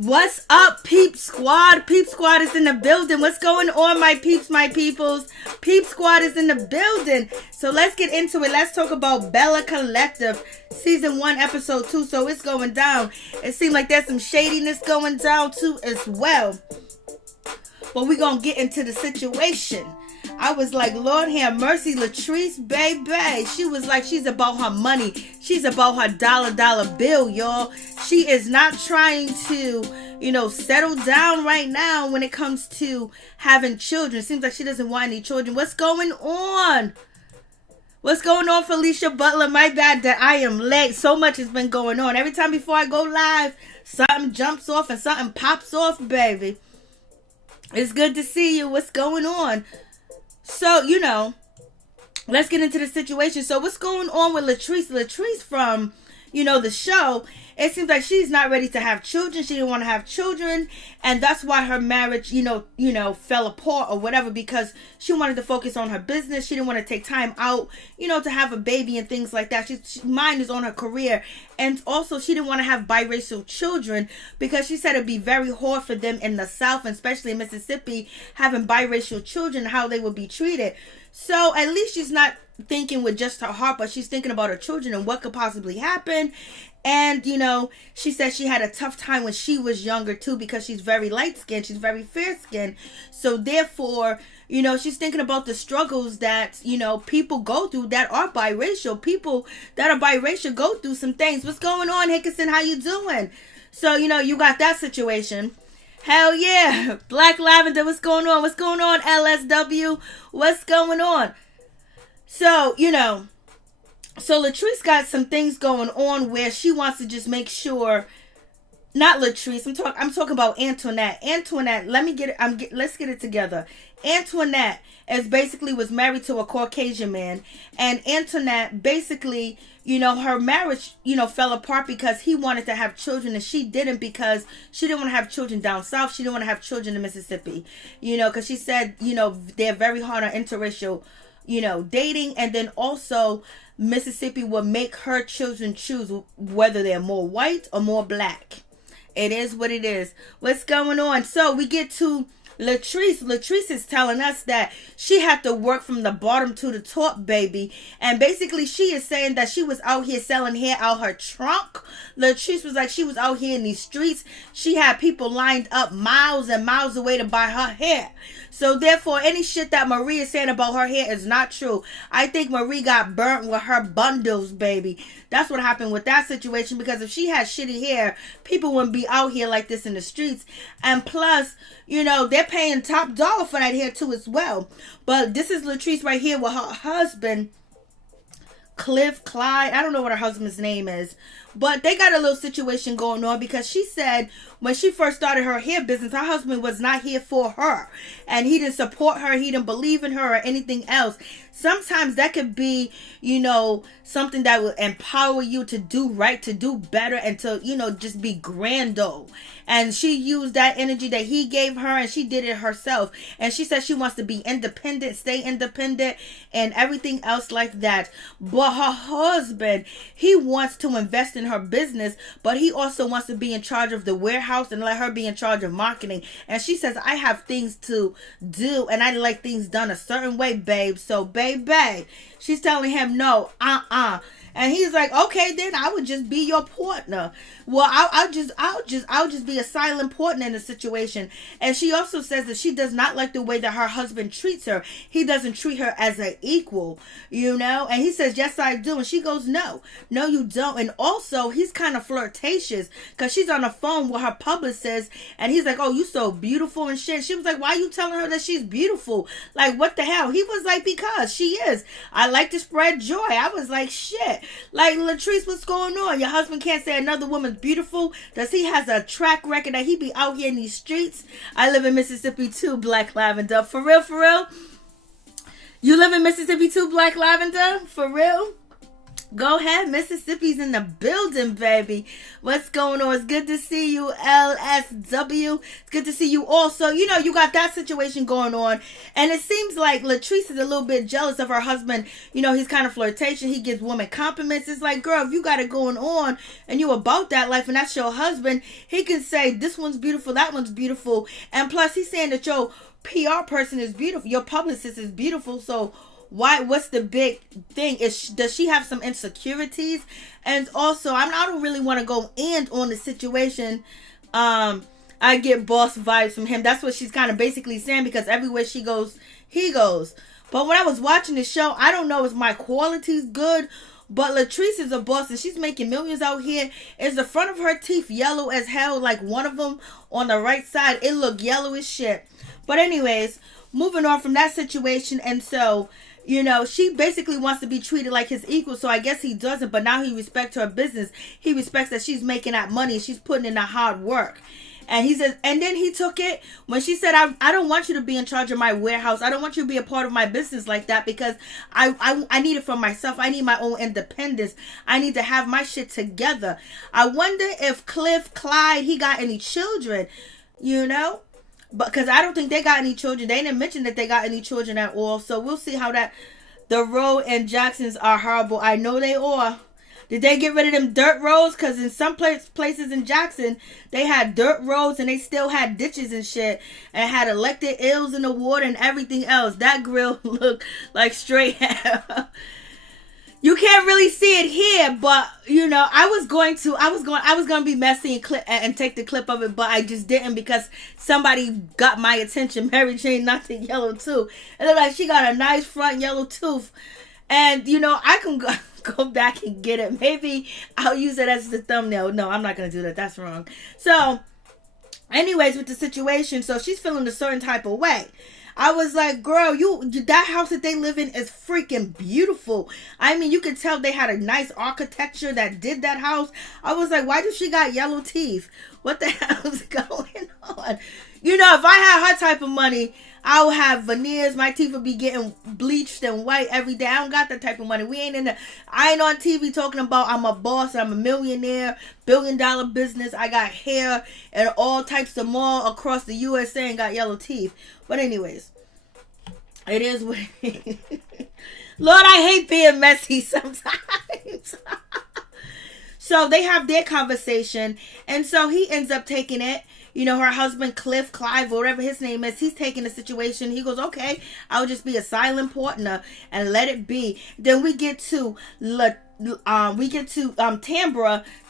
What's up, Peep Squad? Peep Squad is in the building. What's going on, my peeps, my peoples? Peep Squad is in the building. So let's get into it. Let's talk about Belle Collective, Season 1, Episode 2. So it's going down. It seems like there's some shadiness going down, too, as well. But we're going to get into the situation. I was like, Lord have mercy, Latrice, baby. She was like, she's about her money. She's about her dollar bill, y'all. She is not trying to, settle down right now when it comes to having children. Seems like she doesn't want any children. What's going on? What's going on, Felicia Butler? My bad that I am late. So much has been going on. Every time before I go live, something jumps off and something pops off, baby. It's good to see you. What's going on? So, let's get into the situation. So, what's going on with Latrice? Latrice from, the show, it seems like she's not ready to have children. She didn't want to have children. And that's why her marriage, fell apart or whatever, because she wanted to focus on her business. She didn't want to take time out, to have a baby and things like that. Mine is on her career. And also, she didn't want to have biracial children because she said it'd be very hard for them in the South, and especially in Mississippi, having biracial children, how they would be treated. So at least she's not thinking with just her heart, but she's thinking about her children and what could possibly happen. And, she said she had a tough time when she was younger, too, because she's very light-skinned. She's very fair-skinned. So, therefore, she's thinking about the struggles that, people go through that are biracial. People that are biracial go through some things. What's going on, Hickerson? How you doing? So, you got that situation. Hell yeah. Black Lavender, what's going on? What's going on, LSW? What's going on? So, So Latrice got some things going on where she wants to just make sure, not Latrice, I'm talking about Antoinette. Antoinette, let's get it together. Antoinette was married to a Caucasian man, and Antoinette basically, her marriage, fell apart because he wanted to have children and she didn't, because she didn't want to have children down south. She didn't want to have children in Mississippi, because she said, they're very hard on interracial, dating, and then also Mississippi will make her children choose whether they're more white or more black. It is what it is. What's going on? So we get to Latrice. Latrice is telling us that she had to work from the bottom to the top, baby. And basically she is saying that she was out here selling hair out her trunk. Latrice was like, she was out here in these streets. She had people lined up miles and miles away to buy her hair. So therefore, any shit that Marie is saying about her hair is not true. I think Marie got burnt with her bundles, baby. That's what happened with that situation, because if she had shitty hair, people wouldn't be out here like this in the streets. And plus, they're paying top dollar for that hair too as well. But this is Latrice right here with her husband, Clyde. I don't know what her husband's name is. But they got a little situation going on because she said when she first started her hair business, her husband was not here for her. And he didn't support her. He didn't believe in her or anything else. Sometimes that could be, something that will empower you to do right, to do better, and to, just be grando. And she used that energy that he gave her, and she did it herself. And she said she wants to be independent, stay independent, and everything else like that. But her husband, he wants to invest in her business, but he also wants to be in charge of the warehouse and let her be in charge of marketing. And she says, I have things to do, and I like things done a certain way, babe. So, baby, she's telling him, no, And he's like, okay, then I would just be your partner. Well, I'll just be a silent partner in the situation. And she also says that she does not like the way that her husband treats her. He doesn't treat her as an equal, And he says, yes, I do. And she goes, no, you don't. And also, he's kind of flirtatious because she's on the phone with her publicist. And he's like, oh, you so beautiful and shit. She was like, why are you telling her that she's beautiful? Like, what the hell? He was like, because she is. I like to spread joy. I was like, shit. Like, Latrice, what's going on? Your husband can't say another woman's beautiful? Does he has a track record that he be out here in these streets? I live in Mississippi too, Black Lavender. For real, for real? You live in Mississippi too, Black Lavender? For real? Go ahead, Mississippi's in the building, baby. What's going on? It's good to see you, LSW. It's good to see you also. You know, you got that situation going on. And it seems like Latrice is a little bit jealous of her husband. You know, he's kind of flirtatious. He gives women compliments. It's like, girl, if you got it going on and you about that life and that's your husband, he can say, this one's beautiful, that one's beautiful. And plus, he's saying that your PR person is beautiful. Your publicist is beautiful. So what's the big thing? Does she have some insecurities? And also, I don't really want to go in on the situation. I get boss vibes from him. That's what she's kind of basically saying, because everywhere she goes, he goes. But when I was watching the show, I don't know if my quality's good, but Latrice is a boss and she's making millions out here. Is the front of her teeth yellow as hell? Like one of them on the right side, it looked yellow as shit. But anyways, moving on from that situation. And so, you know, she basically wants to be treated like his equal. So I guess he doesn't. But now he respects her business. He respects that she's making that money. She's putting in the hard work. And he says, and then he took it when she said, I don't want you to be in charge of my warehouse. I don't want you to be a part of my business like that, because I need it for myself. I need my own independence. I need to have my shit together. I wonder if Clyde, he got any children, you know? But because I don't think they got any children. They didn't mention that they got any children at all. So we'll see how that. The road and Jacksons are horrible. I know they are. Did they get rid of them dirt roads? Because in some places in Jackson, they had dirt roads and they still had ditches and shit. And had electric eels in the water and everything else. That grill looked like straight hell. You can't really see it here, but you know, I was going to be messy and take the clip of it, but I just didn't, because somebody got my attention. Maryjanetv, not the yellow tooth. It looked like she got a nice front yellow tooth, and you know, I can go back and get it. Maybe I'll use it as the thumbnail. No, I'm not gonna do that. That's wrong. So, anyways, with the situation, so she's feeling a certain type of way. I was like, girl, that house that they live in is freaking beautiful. I mean, you could tell they had a nice architecture that did that house. I was like, why does she got yellow teeth? What the hell is going on? You know, if I had her type of money, I would have veneers. My teeth would be getting bleached and white every day. I don't got that type of money. I ain't on TV talking about I'm a boss, I'm a millionaire, billion-dollar business. I got hair and all types of more across the USA and got yellow teeth. But anyways, it is what it is. Lord, I hate being messy sometimes. So they have their conversation, and so he ends up taking it. You know, her husband, Clive, whatever his name is, he's taking the situation. He goes, okay, I'll just be a silent partner and let it be. Then we get to Tambra.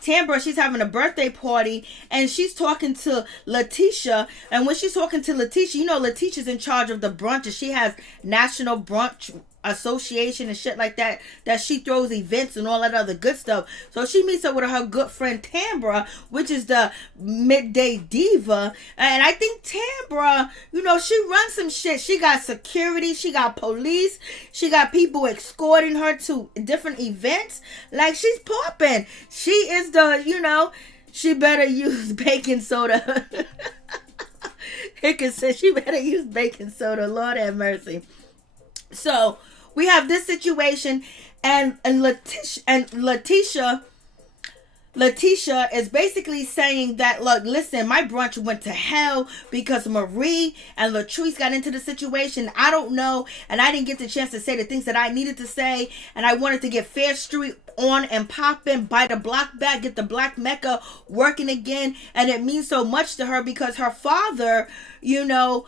Tambra, she's having a birthday party, and she's talking to Lateshia. And when she's talking to Lateshia, you know, Letitia's in charge of the brunch, and she has National Brunch Association and shit like that she throws events and all that other good stuff. So she meets up with her good friend Tambra, which is the midday diva. And I think Tambra, you know, she runs some shit. She got security, she got police, she got people escorting her to different events. Like, she's popping. She is the, you know, she better use baking soda. Hickens said she better use baking soda. Lord have mercy. So we have this situation, and Lateshia is basically saying that, look, listen, my brunch went to hell because Marie and Latrice got into the situation. I don't know, and I didn't get the chance to say the things that I needed to say, and I wanted to get Fair Street on and popping, buy the block back, get the Black Mecca working again, and it means so much to her because her father, you know,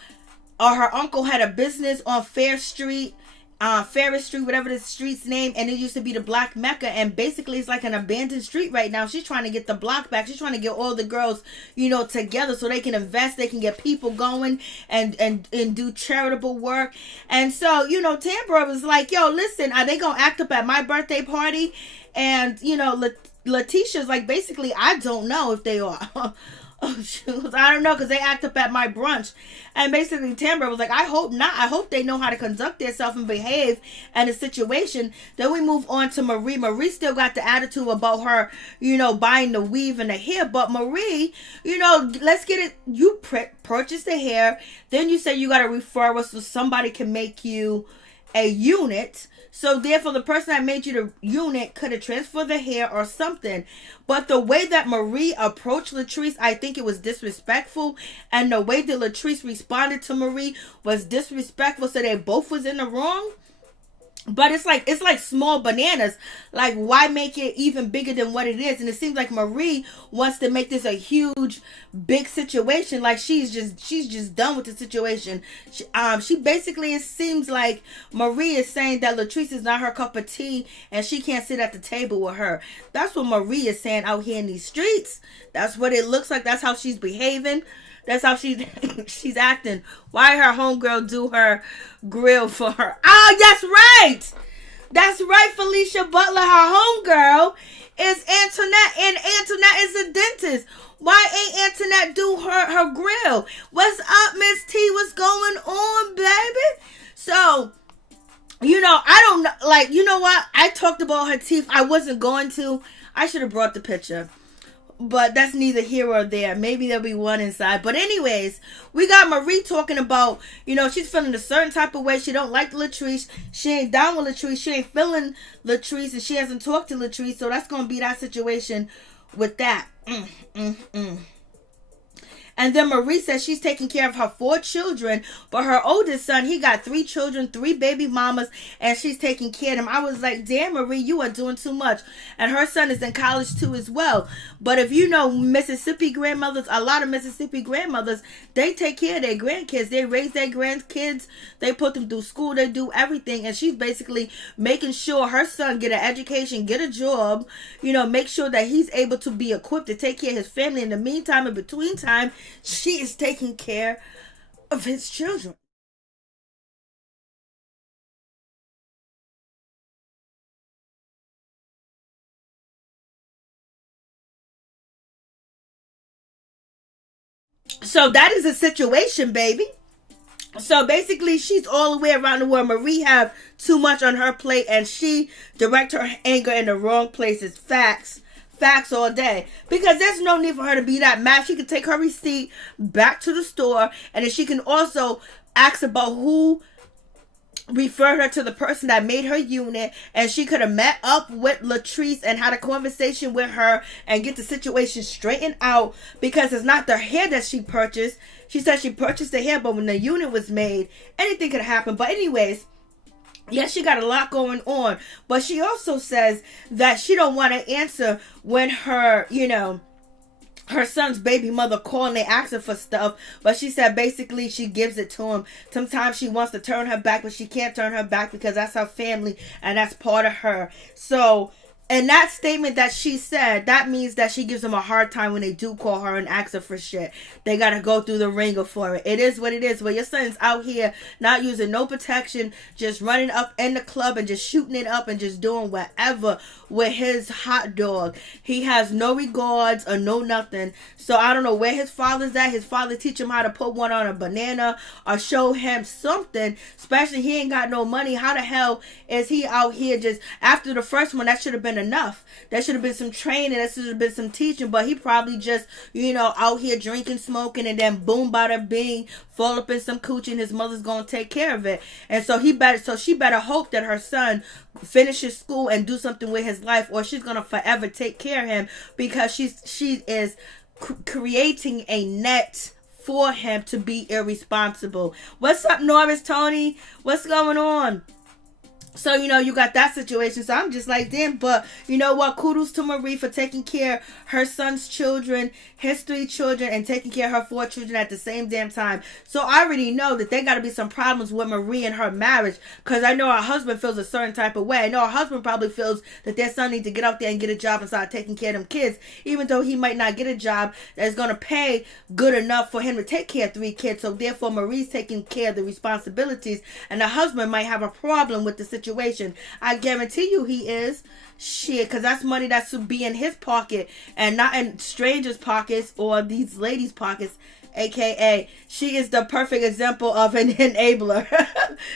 or her uncle had a business on Ferris Street, whatever the street's name, and it used to be the Black Mecca, and basically it's like an abandoned street right now. She's trying to get the block back. She's trying to get all the girls, you know, together so they can invest, they can get people going and do charitable work. And so, you know, Tambra was like, yo, listen, are they gonna act up at my birthday party? And, you know, Letitia's like, basically, I don't know if they are. Oh, shoot. I don't know, because they act up at my brunch. And basically Tambra was like, I hope not. I hope they know how to conduct themselves and behave in a situation. Then we move on to Marie. Marie still got the attitude about her, you know, buying the weave and the hair. But Marie, you know, let's get it. You purchase the hair. Then you say you got to refer us so somebody can make you a unit. So therefore, the person that made you the unit could have transferred the hair or something. But the way that Marie approached Latrice, I think it was disrespectful. And the way that Latrice responded to Marie was disrespectful. So they both was in the wrong. But it's like small bananas. Like, why make it even bigger than what it is? And it seems like Marie wants to make this a huge, big situation. Like she's just done with the situation. She basically, it seems like Marie is saying that Latrice is not her cup of tea and she can't sit at the table with her. That's what Marie is saying out here in these streets. That's what it looks like. That's how she's behaving. That's how she's acting. Why her homegirl do her grill for her? Oh, that's right. That's right, Felicia Butler. Her homegirl is Antoinette, and Antoinette is a dentist. Why ain't Antoinette do her grill? What's up, Miss T? What's going on, baby? So, I don't know. Like, you know what? I talked about her teeth. I wasn't going to. I should have brought the picture. But that's neither here or there. Maybe there'll be one inside. But anyways, we got Marie talking about, she's feeling a certain type of way. She don't like Latrice. She ain't down with Latrice. She ain't feeling Latrice. And she hasn't talked to Latrice. So that's going to be that situation with that. And then Marie says she's taking care of her 4 children. But her oldest son, he got 3 children, 3 baby mamas. And she's taking care of them. I was like, damn, Marie, you are doing too much. And her son is in college too as well. But if you know Mississippi grandmothers, a lot of Mississippi grandmothers, they take care of their grandkids. They raise their grandkids. They put them through school. They do everything. And she's basically making sure her son get an education, get a job. Make sure that he's able to be equipped to take care of his family. In the meantime, in between time, she is taking care of his children. So that is a situation, baby. So basically, she's all the way around the world. Marie have too much on her plate, and she direct her anger in the wrong places. Facts all day, because there's no need for her to be that mad. She can take her receipt back to the store, and then she can also ask about who referred her to the person that made her unit, and she could have met up with Latrice and had a conversation with her and get the situation straightened out, because it's not the hair that she purchased. She said she purchased the hair, but when the unit was made, anything could happen. But anyways, yes, she got a lot going on, but she also says that she don't want to answer when her son's baby mother call and they ask her for stuff. But she said basically she gives it to him. Sometimes she wants to turn her back, but she can't turn her back because that's her family and that's part of her. So, and that statement that she said, that means that she gives them a hard time when they do call her and ask her for shit. They got to go through the ringer for it. It is what it is. But your son's out here not using no protection, just running up in the club and just shooting it up and just doing whatever with his hot dog. He has no regards or no nothing. So I don't know where his father's at. His father teach him how to put one on a banana or show him something. Especially he ain't got no money. How the hell is he out here just after the first one? That should have been enough. There should have been some training. There should have been some teaching. But he probably just, out here drinking, smoking, and then boom, bada bing, fall up in some coochie, and his mother's gonna take care of it. And so she better hope that her son finishes school and do something with his life, or she's gonna forever take care of him, because she is creating a net for him to be irresponsible. What's up, Norris, Tony? What's going on? So, you got that situation. So I'm just like, damn. But you know what? Kudos to Marie for taking care of her son's children, his 3 children, and taking care of her 4 children at the same damn time. So I already know that there got to be some problems with Marie and her marriage, because I know her husband feels a certain type of way. I know her husband probably feels that their son needs to get out there and get a job and start taking care of them kids, even though he might not get a job that's going to pay good enough for him to take care of 3 kids. So therefore, Marie's taking care of the responsibilities, and the husband might have a problem with the situation. I guarantee you he is. Shit, because that's money that should be in his pocket and not in strangers' pockets or these ladies' pockets. AKA, she is the perfect example of an enabler.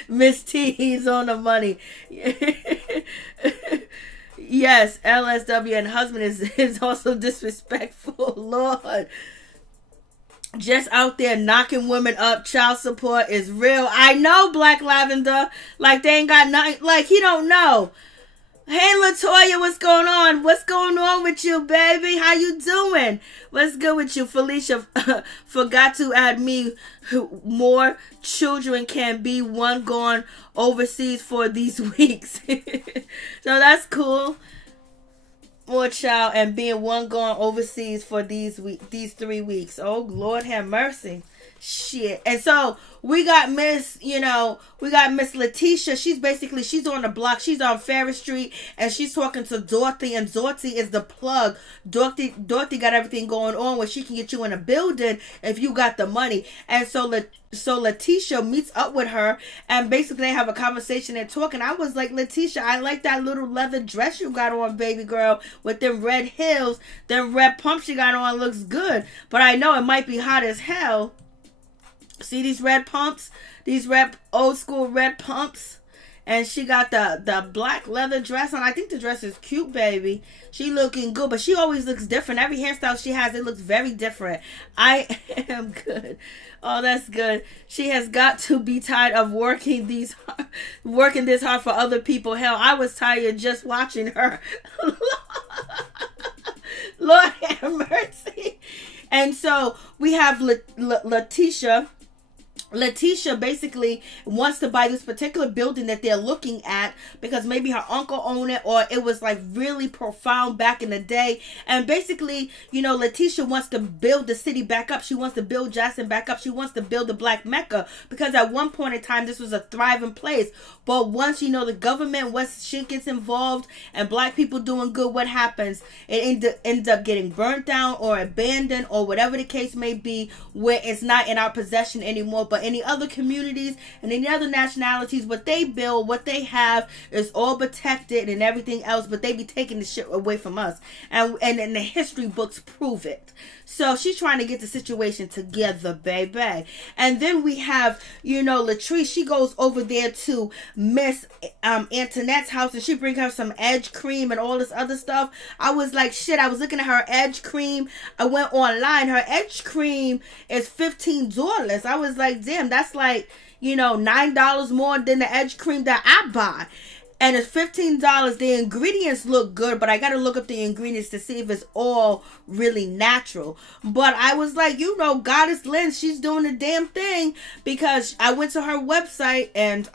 Miss T, he's on the money. Yes, LSW and husband is also disrespectful. Lord. just out there knocking women up. Child support is real. I know, Black Lavender. Like, they ain't got nothing. Like, he don't know. Hey, Latoya, what's going on? What's going on with you, baby? How you doing? What's good with you? Felicia forgot to add me. More children can be one gone overseas for these weeks. So that's cool. More child and being one gone overseas for these 3 weeks. Oh, Lord have mercy. Shit. And so we got Miss Lateshia. She's on the block. She's on Ferris Street and she's talking to Dorothy, and Dorothy is the plug. Dorothy got everything going on where she can get you in a building if you got the money. And so Lateshia meets up with her and basically they have a conversation and talking. I was like, Lateshia, I like that little leather dress you got on, baby girl, with them red heels. Them red pumps you got on looks good. But I know it might be hot as hell. See these red pumps? These red old school red pumps. And she got the black leather dress on. I think the dress is cute, baby. She looking good, but she always looks different. Every hairstyle she has, it looks very different. I am good. Oh, that's good. She has got to be tired of working this hard for other people. Hell, I was tired just watching her. Lord have mercy. And so we have Lateshia. Lateshia basically wants to buy this particular building that they're looking at because maybe her uncle owned it or it was like really profound back in the day. And basically, Lateshia wants to build the city back up. She wants to build Jackson back up. She wants to build the Black Mecca because at one point in time, this was a thriving place. But once, the government, once shit gets involved and Black people doing good, what happens? It ends up getting burnt down or abandoned or whatever the case may be, where it's not in our possession anymore. But any other communities and any other nationalities, what they build, what they have is all protected and everything else, but they be taking the shit away from us. And the history books prove it. So she's trying to get the situation together, baby. And then we have, Latrice. She goes over there to Miss Antoinette's house and she brings her some edge cream and all this other stuff. I was like, shit, I was looking at her edge cream. I went online. Her edge cream is $15. I was like, damn, that's like, $9 more than the edge cream that I buy. And it's $15. The ingredients look good, but I got to look up the ingredients to see if it's all really natural. But I was like, Goddess Lynn, she's doing the damn thing because I went to her website and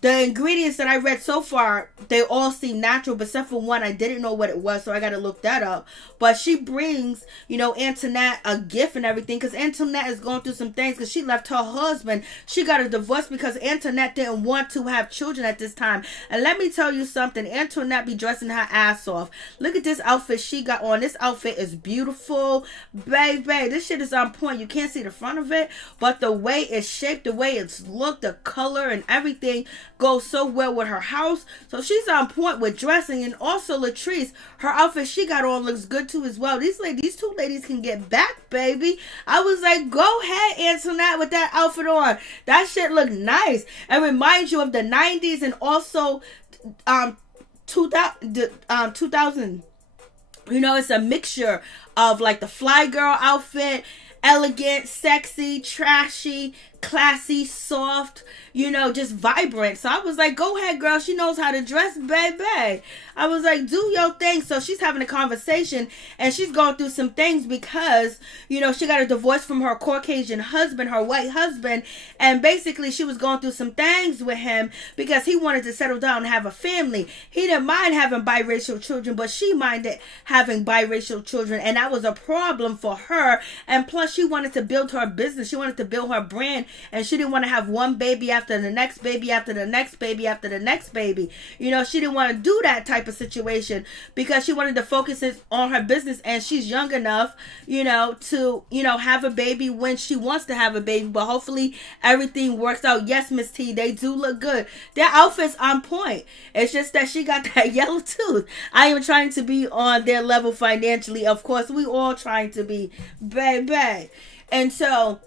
the ingredients that I read so far, they all seem natural, but except for one, I didn't know what it was, so I got to look that up. But she brings, Antoinette a gift and everything, because Antoinette is going through some things, because she left her husband. She got a divorce because Antoinette didn't want to have children at this time. And let me tell you something, Antoinette be dressing her ass off. Look at this outfit she got on. This outfit is beautiful, baby. This shit is on point. You can't see the front of it, but the way it's shaped, the way it's looked, the color and everything goes so well with her house. So she's on point with dressing. And also Latrice, her outfit she got on looks good too as well. These two ladies can get back, baby. I was like, go ahead, Antoinette, with that outfit on. That shit look nice. It reminds you of the 90s and also 2000. It's a mixture of like the fly girl outfit, elegant, sexy, trashy, classy, soft, just vibrant. So I was like, go ahead, girl. She knows how to dress, baby. I was like, do your thing. So she's having a conversation and she's going through some things because, she got a divorce from her Caucasian husband, her white husband. And basically she was going through some things with him because he wanted to settle down and have a family. He didn't mind having biracial children, but she minded having biracial children. And that was a problem for her. And plus she wanted to build her business. She wanted to build her brand. And she didn't want to have one baby after the next baby after the next baby after the next baby. She didn't want to do that type of situation because she wanted to focus on her business, and she's young enough, to, have a baby when she wants to have a baby. But hopefully everything works out. Yes, Miss T, they do look good. Their outfit's on point. It's just that she got that yellow tooth. I am trying to be on their level financially. Of course, we all trying to be, baby. And so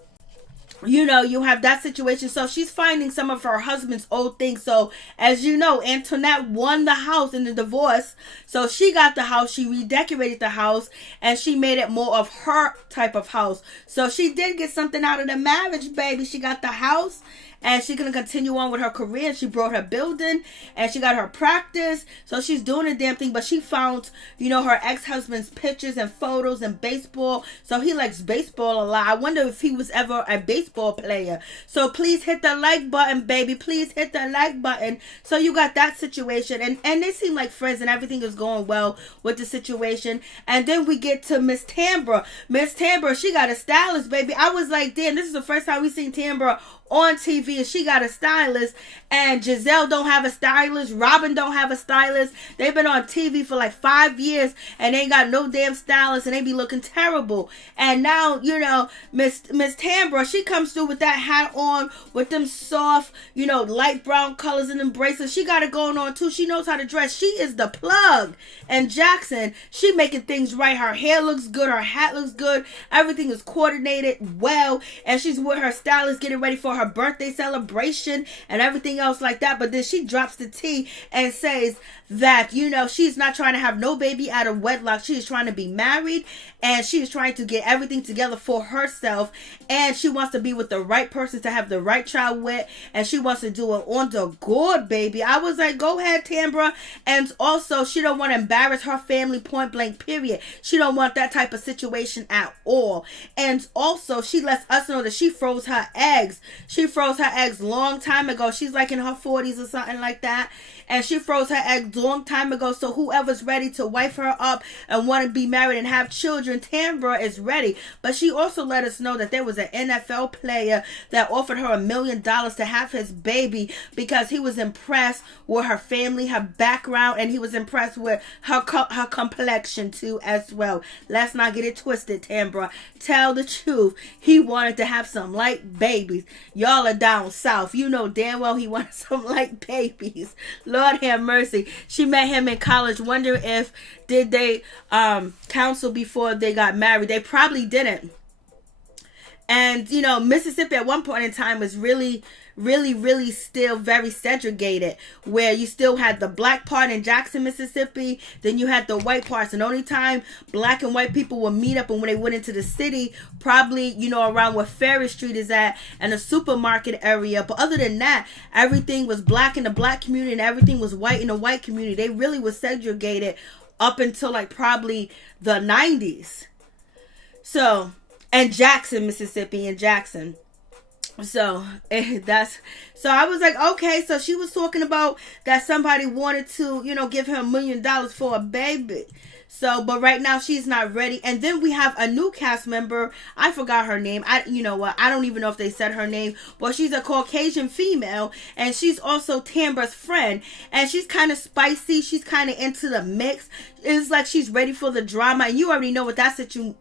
you have that situation. So she's finding some of her husband's old things. So as you know, Antoinette won the house in the divorce. So she got the house, she redecorated the house, and she made it more of her type of house. So she did get something out of the marriage, baby. She got the house, and she's going to continue on with her career. She brought her building, and she got her practice. So she's doing a damn thing. But she found, her ex-husband's pictures and photos and baseball. So he likes baseball a lot. I wonder if he was ever a baseball player. So please hit the like button, baby. Please hit the like button. So you got that situation. And they seem like friends, and everything is going well with the situation. And then we get to Miss Tambra. Miss Tambra, she got a stylist, baby. I was like, damn, this is the first time we seen Tambra on TV, and she got a stylist. And Giselle don't have a stylist. Robin don't have a stylist. They've been on TV for like 5 years, and they ain't got no damn stylist, and they be looking terrible. And now, Miss Tambra, she comes through with that hat on, with them soft, light brown colors and them bracelets. She got it going on too. She knows how to dress. She is the plug. And Jackson, she making things right. Her hair looks good. Her hat looks good. Everything is coordinated well. And she's with her stylist getting ready for her birthday celebration and everything else like that. But then she drops the tea and says that, she's not trying to have no baby out of wedlock. She is trying to be married, and she is trying to get everything together for herself, and she wants to be with the right person to have the right child with, and she wants to do it on the good, baby. I was like, go ahead, Tambra. And also, she don't want to embarrass her family, point blank, period. She don't want that type of situation at all. And also, she lets us know that she froze her eggs. She froze her eggs long time ago. She's like in her 40s or something like that. And she froze her eggs long time ago. So whoever's ready to wife her up and want to be married and have children, Tambra is ready. But she also let us know that there was an NFL player that offered her $1 million to have his baby because he was impressed with her family, her background, and he was impressed with her complexion too as well. Let's not get it twisted, Tambra. Tell the truth. He wanted to have some light babies. Y'all are down south. You know damn well he wanted some light babies. Lord have mercy. She met him in college. Wonder if did they counsel before they got married. They probably didn't. And Mississippi at one point in time was really still very segregated, where you still had the black part in Jackson, Mississippi, then you had the white parts, and the only time black and white people would meet up and when they went into the city, probably, around where Ferry Street is at and the supermarket area. But other than that, everything was black in the black community and everything was white in the white community. They really was segregated up until like probably the 90s. So, and Jackson, Mississippi, and Jackson. So I was like, okay, so she was talking about that somebody wanted to, give her $1 million for a baby. So, but right now she's not ready. And then we have a new cast member. I forgot her name. I don't even know if they said her name, but she's a Caucasian female, and she's also Tambra's friend. And she's kind of spicy. She's kind of into the mix. It's like she's ready for the drama. And you already know what that situation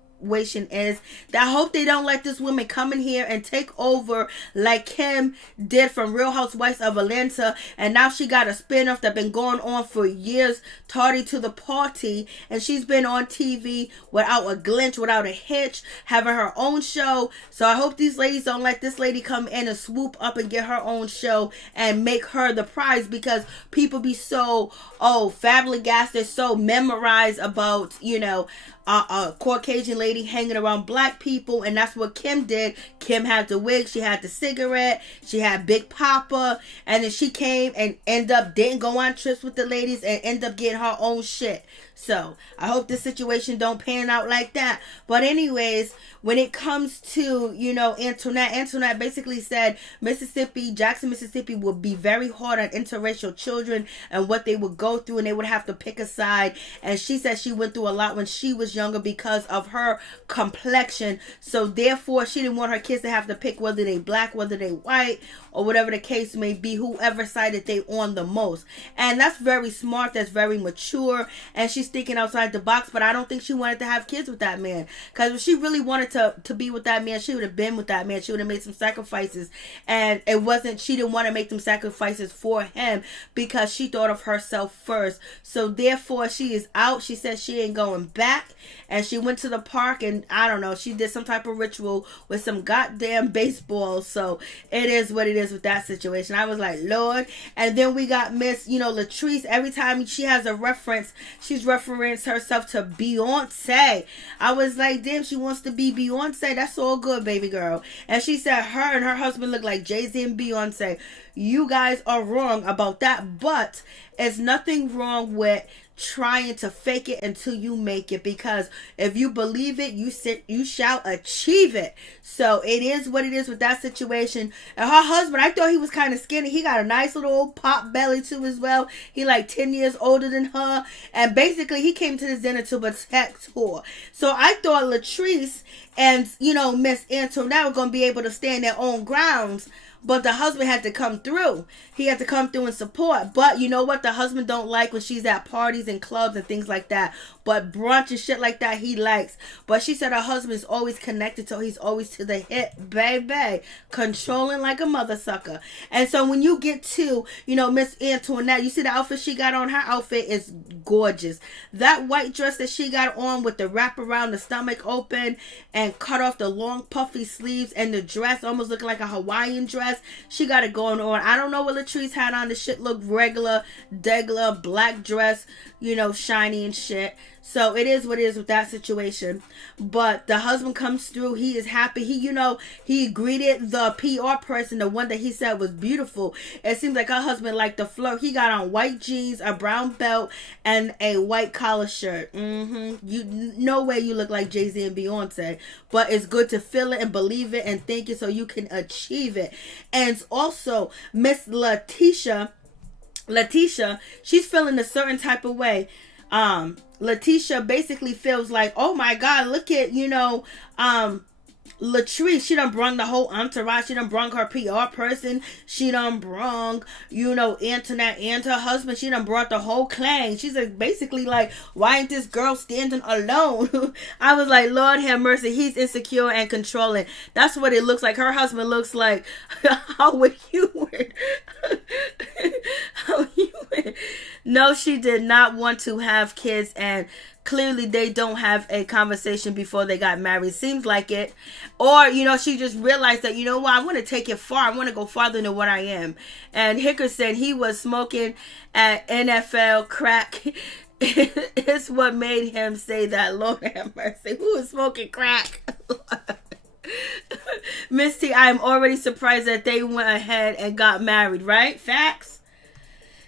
is. I hope they don't let this woman come in here and take over like Kim did from Real Housewives of Atlanta, and now she got a spinoff that's been going on for years, Tardy to the Party, and she's been on TV without a glitch, without a hitch, having her own show. So I hope these ladies don't let this lady come in and swoop up and get her own show and make her the prize, because people be so flabbergasted, so memorized about a Caucasian lady hanging around black people, and that's what Kim did. Kim had the wig, she had the cigarette, she had Big Papa, and then she came and didn't go on trips with the ladies and end up getting her own shit. So I hope this situation don't pan out like that. But anyways, when it comes to, Antoinette basically said Jackson, Mississippi would be very hard on interracial children and what they would go through, and they would have to pick a side. And she said she went through a lot when she was younger because of her complexion. So therefore, she didn't want her kids to have to pick whether they black, whether they white, or whatever the case may be, whoever side that they on the most. And that's very smart. That's very mature. And she's thinking outside the box. But I don't think she wanted to have kids with that man. Because if she really wanted to be with that man, she would have been with that man. She would have made some sacrifices. And she didn't want to make them sacrifices for him because she thought of herself first. So therefore, she is out. She said she ain't going back. And she went to the park park, and I don't know, she did some type of ritual with some goddamn baseballs. So it is what it is with that situation. I was like, Lord. And then we got Miss, Latrice. Every time she has a reference, she's referenced herself to Beyonce. I was like, damn, she wants to be Beyonce. That's all good, baby girl. And she said her and her husband look like Jay-Z and Beyonce. You guys are wrong about that, but there's nothing wrong with trying to fake it until you make it, because if you believe it, you shall achieve it. So it is what it is with that situation. And her husband, I thought he was kind of skinny. He got a nice little old pop belly too as well. He like 10 years older than her, and basically he came to this dinner to protect her. So I thought Latrice and Miss Antoinette were gonna be able to stand their own grounds. But the husband had to come through. He had to come through and support. But you know what? The husband don't like when she's at parties and clubs and things like that. But brunch and shit like that, he likes. But she said her husband is always connected, so he's always to the hip, baby. Controlling like a mother sucker. And so when you get to, Miss Antoinette, you see the outfit she got on? Her outfit is gorgeous. That white dress that she got on with the wrap around the stomach open and cut off the long puffy sleeves, and the dress almost looking like a Hawaiian dress. She got it going on. I don't know what Latrice had on. The shit looked regular, black dress, shiny and shit. So it is what it is with that situation. But the husband comes through. He is happy. He greeted the PR person, the one that he said was beautiful. It seems like her husband liked the flirt. He got on white jeans, a brown belt, and a white collar shirt. No way you look like Jay-Z and Beyonce. But it's good to feel it and believe it and think it so you can achieve it. And also, Miss Lateshia, she's feeling a certain type of way. Lateshia basically feels like, oh my God, look at, Latrice. She done brung the whole entourage. She done brung her PR person. She done brung, Antoinette and her husband. She done brought the whole clan. She's basically like, why ain't this girl standing alone? I was like, Lord have mercy. He's insecure and controlling. That's what it looks like. Her husband looks like, how would you No, she did not want to have kids, and clearly they don't have a conversation before they got married. Seems like it. Or, she just realized that, I want to take it far. I want to go farther than what I am. And Hicker said he was smoking at NFL crack. It's what made him say that. Lord have mercy. Who is smoking crack? Miss T, I am already surprised that they went ahead and got married, right? Facts?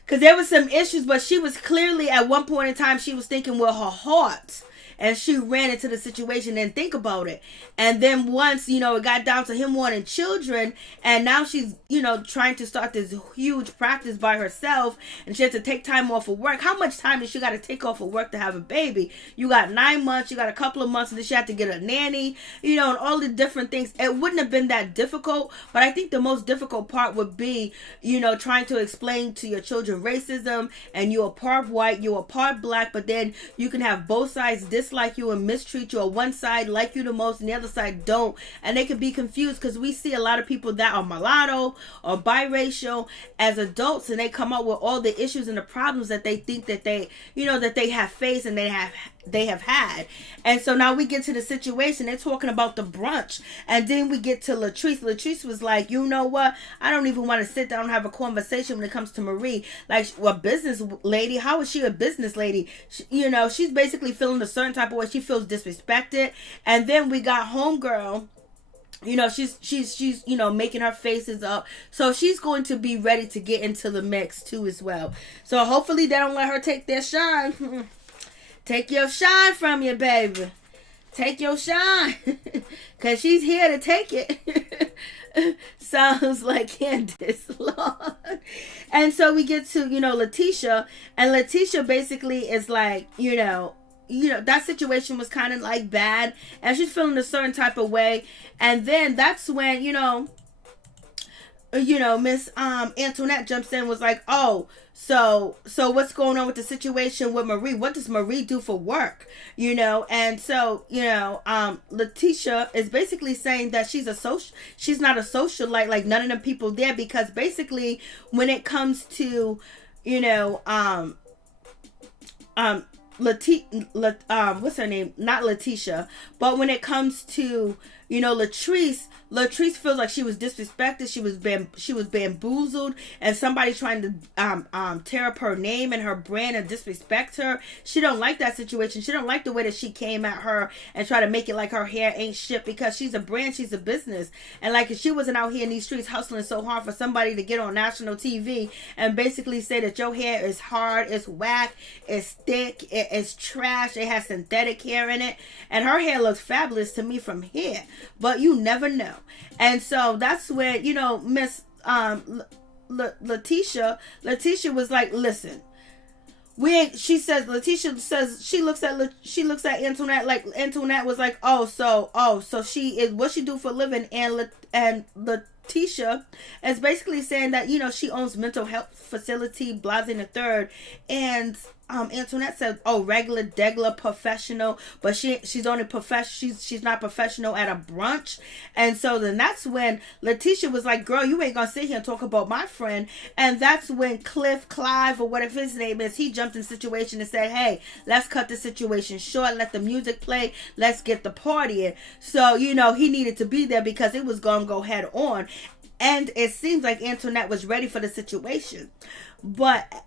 Because there was some issues, but she was clearly, at one point in time, she was thinking with her heart. And she ran into the situation and think about it. And then once, it got down to him wanting children, and now she's, trying to start this huge practice by herself, and she had to take time off of work. How much time does she got to take off of work to have a baby? You got 9 months, you got a couple of months, and then she had to get a nanny, and all the different things. It wouldn't have been that difficult, but I think the most difficult part would be, trying to explain to your children racism, and you're a part white, you're a part black, but then you can have both sides dislike you and mistreat you, or one side like you the most and the other side don't, and they can be confused, because we see a lot of people that are mulatto or biracial as adults, and they come up with all the issues and the problems that they think that they that they have faced and they have had. And so now we get to the situation. They're talking about the brunch, and then we get to Latrice. Latrice was like, you know what, I don't even want to sit down and have a conversation when it comes to Marie. Like, a business lady, how is she a business lady? She's basically feeling a certain type of way. She feels disrespected. And then we got homegirl, she's making her faces up, so she's going to be ready to get into the mix too as well. So hopefully they don't let her take their shine. Take your shine from you, baby. Take your shine. Because she's here to take it. Sounds like Candace, Lord. And so we get to, Lateshia. And Lateshia basically is like, that situation was kind of like bad. And she's feeling a certain type of way. And then that's when, Miss Antoinette jumps in, was like, oh, so what's going on with the situation with Marie? What does Marie do for work? And so, Lateshia is basically saying that she's not a socialite like none of the people there, because basically when it comes to, what's her name? Not Lateshia, but when it comes to, Latrice feels like she was disrespected. She was bamboozled, and somebody's trying to tear up her name and her brand and disrespect her. She don't like that situation. She don't like the way that she came at her and try to make it like her hair ain't shit, because she's a brand, she's a business, and like if she wasn't out here in these streets hustling so hard for somebody to get on national TV and basically say that your hair is hard, it's whack, it's thick, it's trash, it has synthetic hair in it, and her hair looks fabulous to me from here, but you never know. And so that's where, Miss Lateshia was like, listen, Lateshia says she looks at Antoinette, like Antoinette was like, so she is, what she do for a living, and Lateshia is basically saying that, she owns mental health facility, Blase the third, and Antoinette said, regular, degular, professional, but she's only she's not professional at a brunch. And so then that's when Lateshia was like, girl, you ain't gonna sit here and talk about my friend. And that's when Clive, or whatever his name is, he jumped in the situation and said, hey, let's cut the situation short, let the music play, let's get the party in. So, he needed to be there because it was gonna go head on. And it seems like Antoinette was ready for the situation, but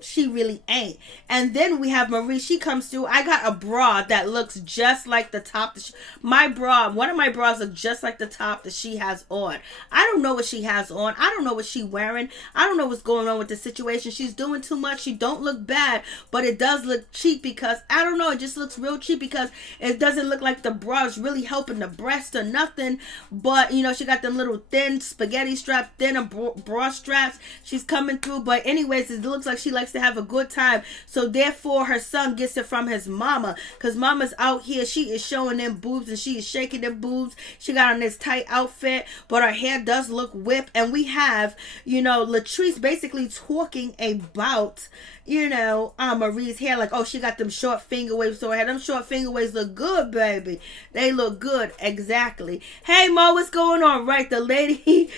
she really ain't. And then we have Marie. She comes through. I got a bra that looks just like the top. One of my bras look just like the top that she has on. I don't know what she has on. I don't know what she's wearing. I don't know what's going on with the situation. She's doing too much. She don't look bad, but it does look cheap because, I don't know, it just looks real cheap because it doesn't look like the bra is really helping the breast or nothing. But, she got them little thin spaghetti straps, thin bra straps. She's coming through. But anyways, it looks like she likes to have a good time, so therefore her son gets it from his mama, because mama's out here, she is showing them boobs and she is shaking them boobs. She got on this tight outfit, but her hair does look whipped. And we have Latrice basically talking about Marie's hair, like, she got them short finger waves, so her them short finger waves look good, baby. They look good. Exactly. Hey Mo, what's going on? Right, the lady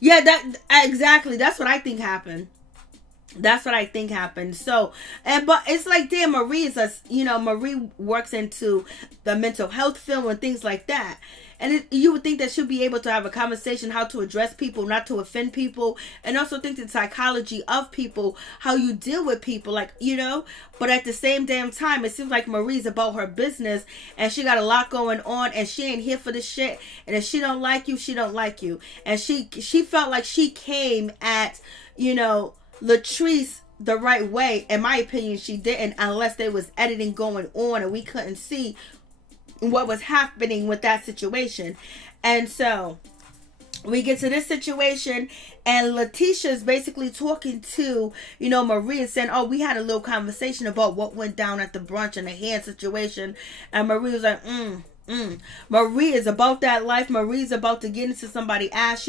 yeah, that exactly. That's what I think happened. So, but it's like, damn, Marie is Marie works into the mental health field and things like that. And you would think that she'll be able to have a conversation, how to address people, not to offend people, and also think the psychology of people, how you deal with people, But at the same damn time, it seems like Marie's about her business, and she got a lot going on, and she ain't here for the shit. And if she don't like you, she don't like you. And she felt like she came at, Latrice the right way. In my opinion, she didn't, unless there was editing going on and we couldn't see what was happening with that situation. And so we get to this situation, and Lateshia is basically talking to, Marie, and saying, we had a little conversation about what went down at the brunch and the hand situation. And Marie was like, Marie is about that life. Marie's about to get into somebody's ass.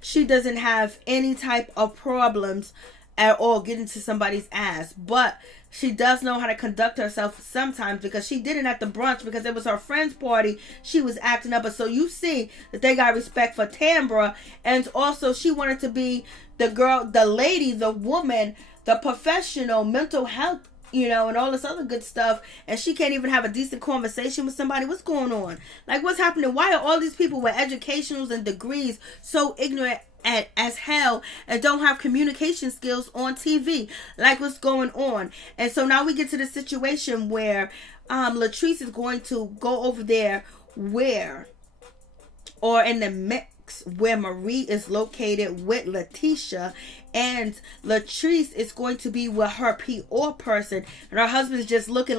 She doesn't have any type of problems at all getting to somebody's ass, but she does know how to conduct herself sometimes, because she did it at the brunch because it was her friend's party. She was acting up. So you see that they got respect for Tambra. And also she wanted to be the girl, the lady, the woman, the professional, mental health, and all this other good stuff. And she can't even have a decent conversation with somebody. What's going on? Like, what's happening? Why are all these people with educationals and degrees so ignorant as hell and don't have communication skills on TV? Like, what's going on? And so now we get to the situation where Latrice is going to go over there in the mix where Marie is located with Lateshia, and Latrice is going to be with her PR person, and her husband's looking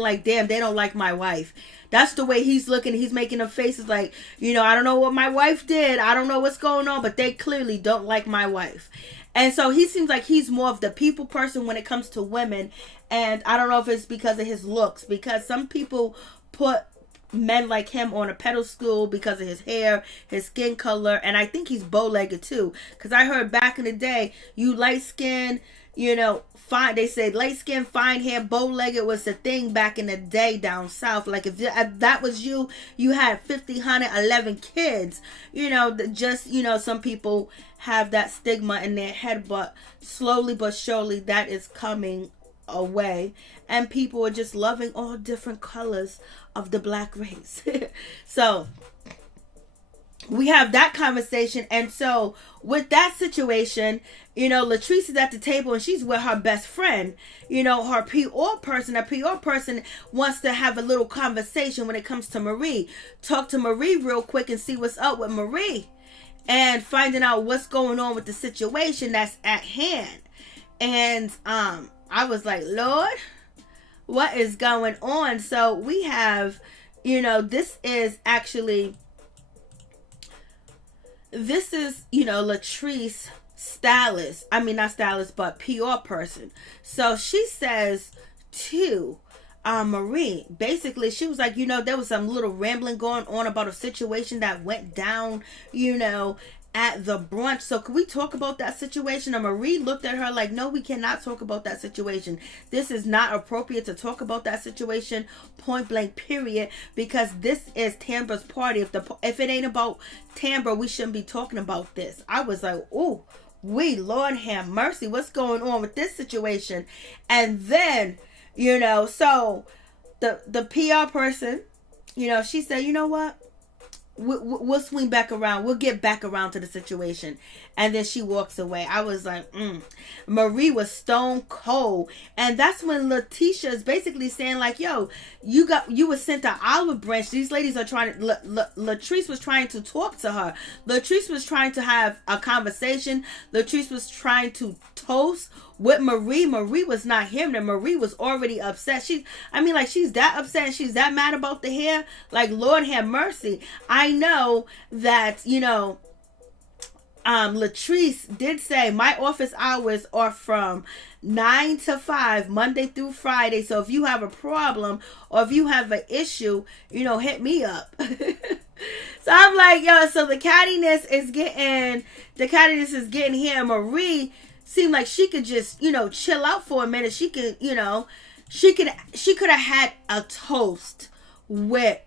like, damn, they don't like my wife. That's the way he's looking. He's making them faces like, I don't know what my wife did. I don't know what's going on, but they clearly don't like my wife. And so he seems like he's more of the people person when it comes to women. And I don't know if it's because of his looks, because some people put men like him on a pedestal because of his hair, his skin color, and I think he's bow-legged too. Because I heard back in the day, you light skin, fine. They said light skin, fine hair, bow-legged was the thing back in the day down south. Like if that was you had 50, 111 kids. Some people have that stigma in their head, but slowly but surely that is coming away, and people are just loving all different colors of the black race. So we have that conversation. And so with that situation, Latrice is at the table and she's with her best friend, her PR person. A PR person wants to have a little conversation when it comes to Marie. Talk to Marie real quick and see what's up with Marie and finding out what's going on with the situation that's at hand. And I was like, Lord, what is going on? So we have, this is Latrice stylist. I mean, not stylist, but PR person. So she says to Marie, basically, she was like, there was some little rambling going on about a situation that went down, at the brunch. So can we talk about that situation? And Marie looked at her like, no, we cannot talk about that situation. This is not appropriate to talk about that situation, point blank, period, because this is Tambra's party. If it ain't about Tambra, we shouldn't be talking about this. I was like, oh, Lord have mercy, what's going on with this situation? And then, so the PR person, she said, you know what? We'll swing back around. We'll get back around to the situation. And then she walks away. I was like, Marie was stone cold. And that's when Lateshia is basically saying like, yo, you were sent to Olive Branch. These ladies are trying to, Latrice was trying to talk to her. Latrice was trying to have a conversation. Latrice was trying to toast with Marie. Marie was not hearing it. Marie was already upset. She's that upset and she's that mad about the hair. Like, Lord have mercy. I know that, Latrice did say my office hours are from 9 to 5, Monday through Friday. So if you have a problem or if you have an issue, hit me up. So I'm like, yo, so the cattiness is getting here. Marie seemed like she could just, chill out for a minute. She could, she could have had a toast with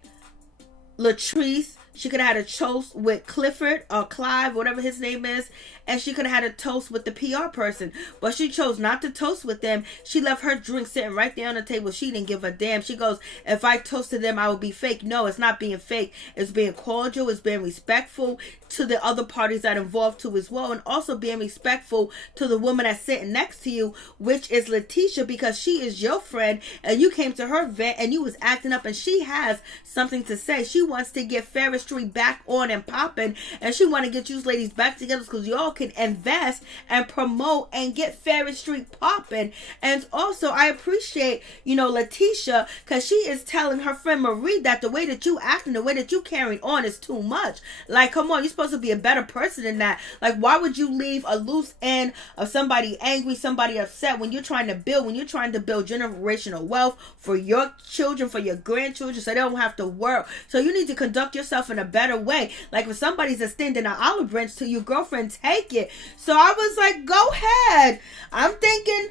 Latrice. She could have had a toast with Clifford or Clive, whatever his name is. And she could have had a toast with the PR person. But she chose not to toast with them. She left her drink sitting right there on the table. She didn't give a damn. She goes, if I toasted them, I would be fake. No, it's not being fake. It's being cordial. It's being respectful to the other parties that are involved too as well. And also being respectful to the woman that's sitting next to you, which is Lateshia, because she is your friend. And you came to her event and you was acting up. And she has something to say. She wants to get Ferris Street back on and popping. And she want to get you ladies back together because y'all can invest and promote and get Ferris Street popping. And also I appreciate Lateshia, because she is telling her friend Marie that the way that you acting, the way that you carrying on is too much. Like, come on, you're supposed to be a better person than that. Like, why would you leave a loose end of somebody angry, somebody upset when you're trying to build generational wealth for your children, for your grandchildren, so they don't have to work. So you need to conduct yourself in a better way. Like, if somebody's extending an olive branch to your girlfriend, take it. So I was like, go ahead. I'm thinking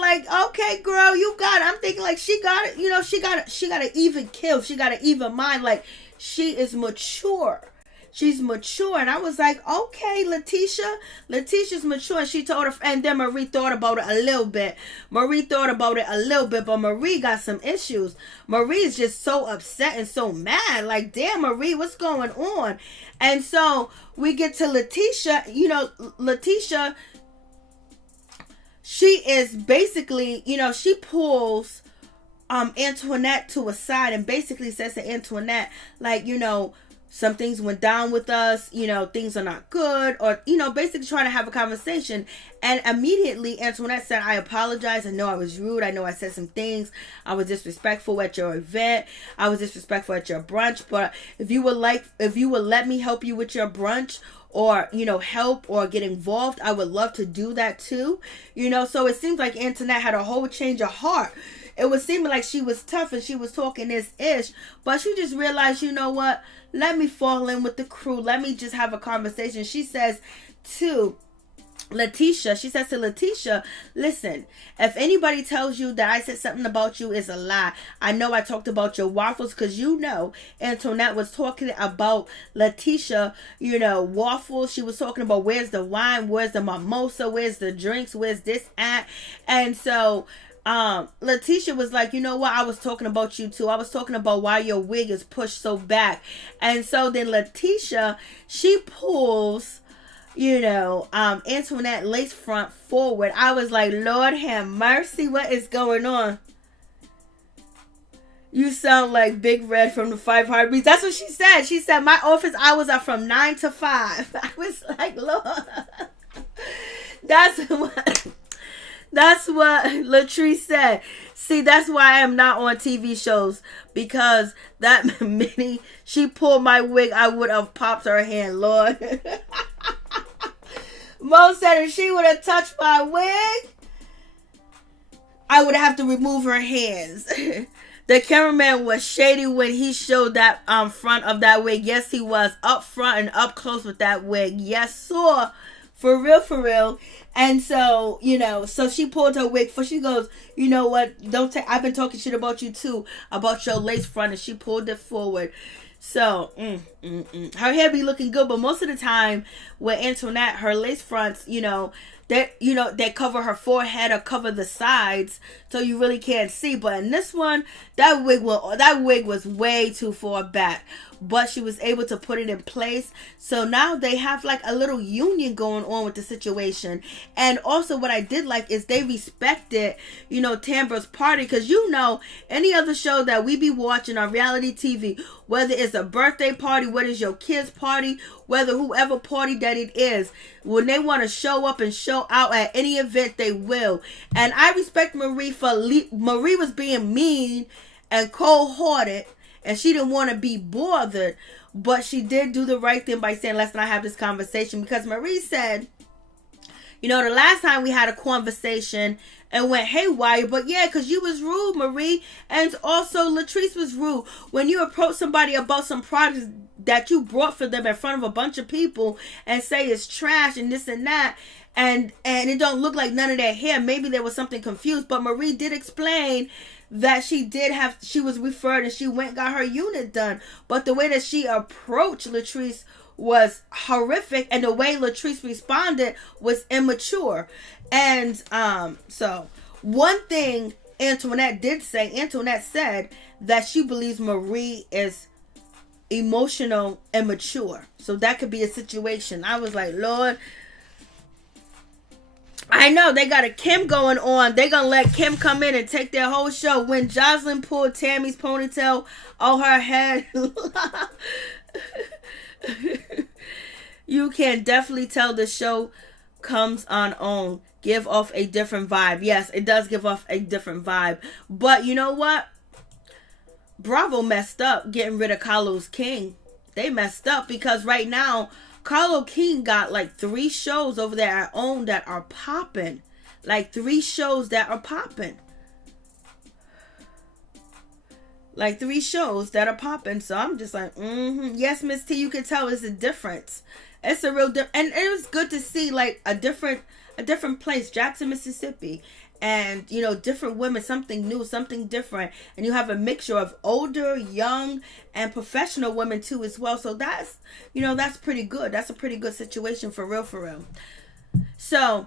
like, okay, girl, you got it. I'm thinking like she got it. She got an even kill. She got an even mind. Like, she is mature. She's mature. And I was like, okay, Letitia's mature. And she told her, and then Marie thought about it a little bit. But Marie got some issues. Marie is just so upset and so mad. Like, damn, Marie, what's going on? And so we get to Lateshia. Lateshia, she is basically, she pulls Antoinette to a side and basically says to Antoinette, like, some things went down with us, things are not good, or, basically trying to have a conversation. And immediately Antoinette said, I apologize. I know I was rude. I know I said some things. I was disrespectful at your event. I was disrespectful at your brunch. But if you would let me help you with your brunch, or, help or get involved, I would love to do that too. So it seems like Antoinette had a whole change of heart. it was seeming like she was tough and she was talking this ish, but she just realized, you know what? Let me fall in with the crew. Let me just have a conversation. She says to Lateshia, listen, if anybody tells you that I said something about you, is a lie. I know I talked about your waffles because you know Antoinette was talking about Lateshia, waffles. She was talking about where's the wine, where's the mimosa, where's the drinks, where's this at. And so Lateshia was like, you know what, I was talking about you too. I was talking about why your wig is pushed so back. And so then Lateshia, she pulls Antoinette lace front forward. I was like, Lord have mercy, what is going on? You sound like Big Red from the 5 Heartbeats. That's what she said. She said, my office hours are from 9 to 5. I was like, Lord. That's what Latrice said. See, that's why I am not on TV shows, because that minute she pulled my wig, I would have popped her hand, Lord. Mo said if she would have touched my wig, I would have to remove her hands. The cameraman was shady when he showed that front of that wig. Yes, he was up front and up close with that wig. Yes, sir. For real. And so, so she pulled her wig for, she goes, you know what, I've been talking shit about you too, about your lace front, and she pulled it forward. So, her hair be looking good, but most of the time with Antoinette, her lace fronts, they cover her forehead or cover the sides, so you really can't see. But in this one, that wig was way too far back, but she was able to put it in place. So now they have like a little union going on with the situation. And also what I did like is they respected, Tambra's party, because any other show that we be watching on reality TV, whether it's a birthday party, whether it's your kid's party, whether whoever party that it is, when they want to show up and show out at any event, they will. And I respect Marie Marie was being mean and cold-hearted, and she didn't want to be bothered, but she did do the right thing by saying, let's not have this conversation, because Marie said, the last time we had a conversation and went haywire, but yeah, because you was rude, Marie, and also Latrice was rude. When you approach somebody about some products that you brought for them in front of a bunch of people and say it's trash and this and that, and it don't look like none of their hair, maybe there was something confused, but Marie did explain that she was referred and she went and got her unit done. But the way that she approached Latrice was horrific, and the way Latrice responded was immature. And so one thing Antoinette said that she believes Marie is emotional immature. So that could be a situation. I was like, Lord, I know they got a Kim going on. They're going to let Kim come in and take their whole show. When Jocelyn pulled Tammy's ponytail on her head, you can definitely tell the show comes on give off a different vibe. Yes, it does give off a different vibe. But you know what? Bravo messed up getting rid of Carlos King. They messed up because right now, Carlo King got like 3 shows over there at OWN that are popping. Like 3 shows that are popping. Like 3 shows that are popping. So I'm just like, yes, Miss T, you can tell it's a difference. It's a real difference. And it was good to see like a different place, Jackson, Mississippi. And, different women, something new, something different. And you have a mixture of older, young, and professional women too as well. So that's, that's pretty good. That's a pretty good situation for real. So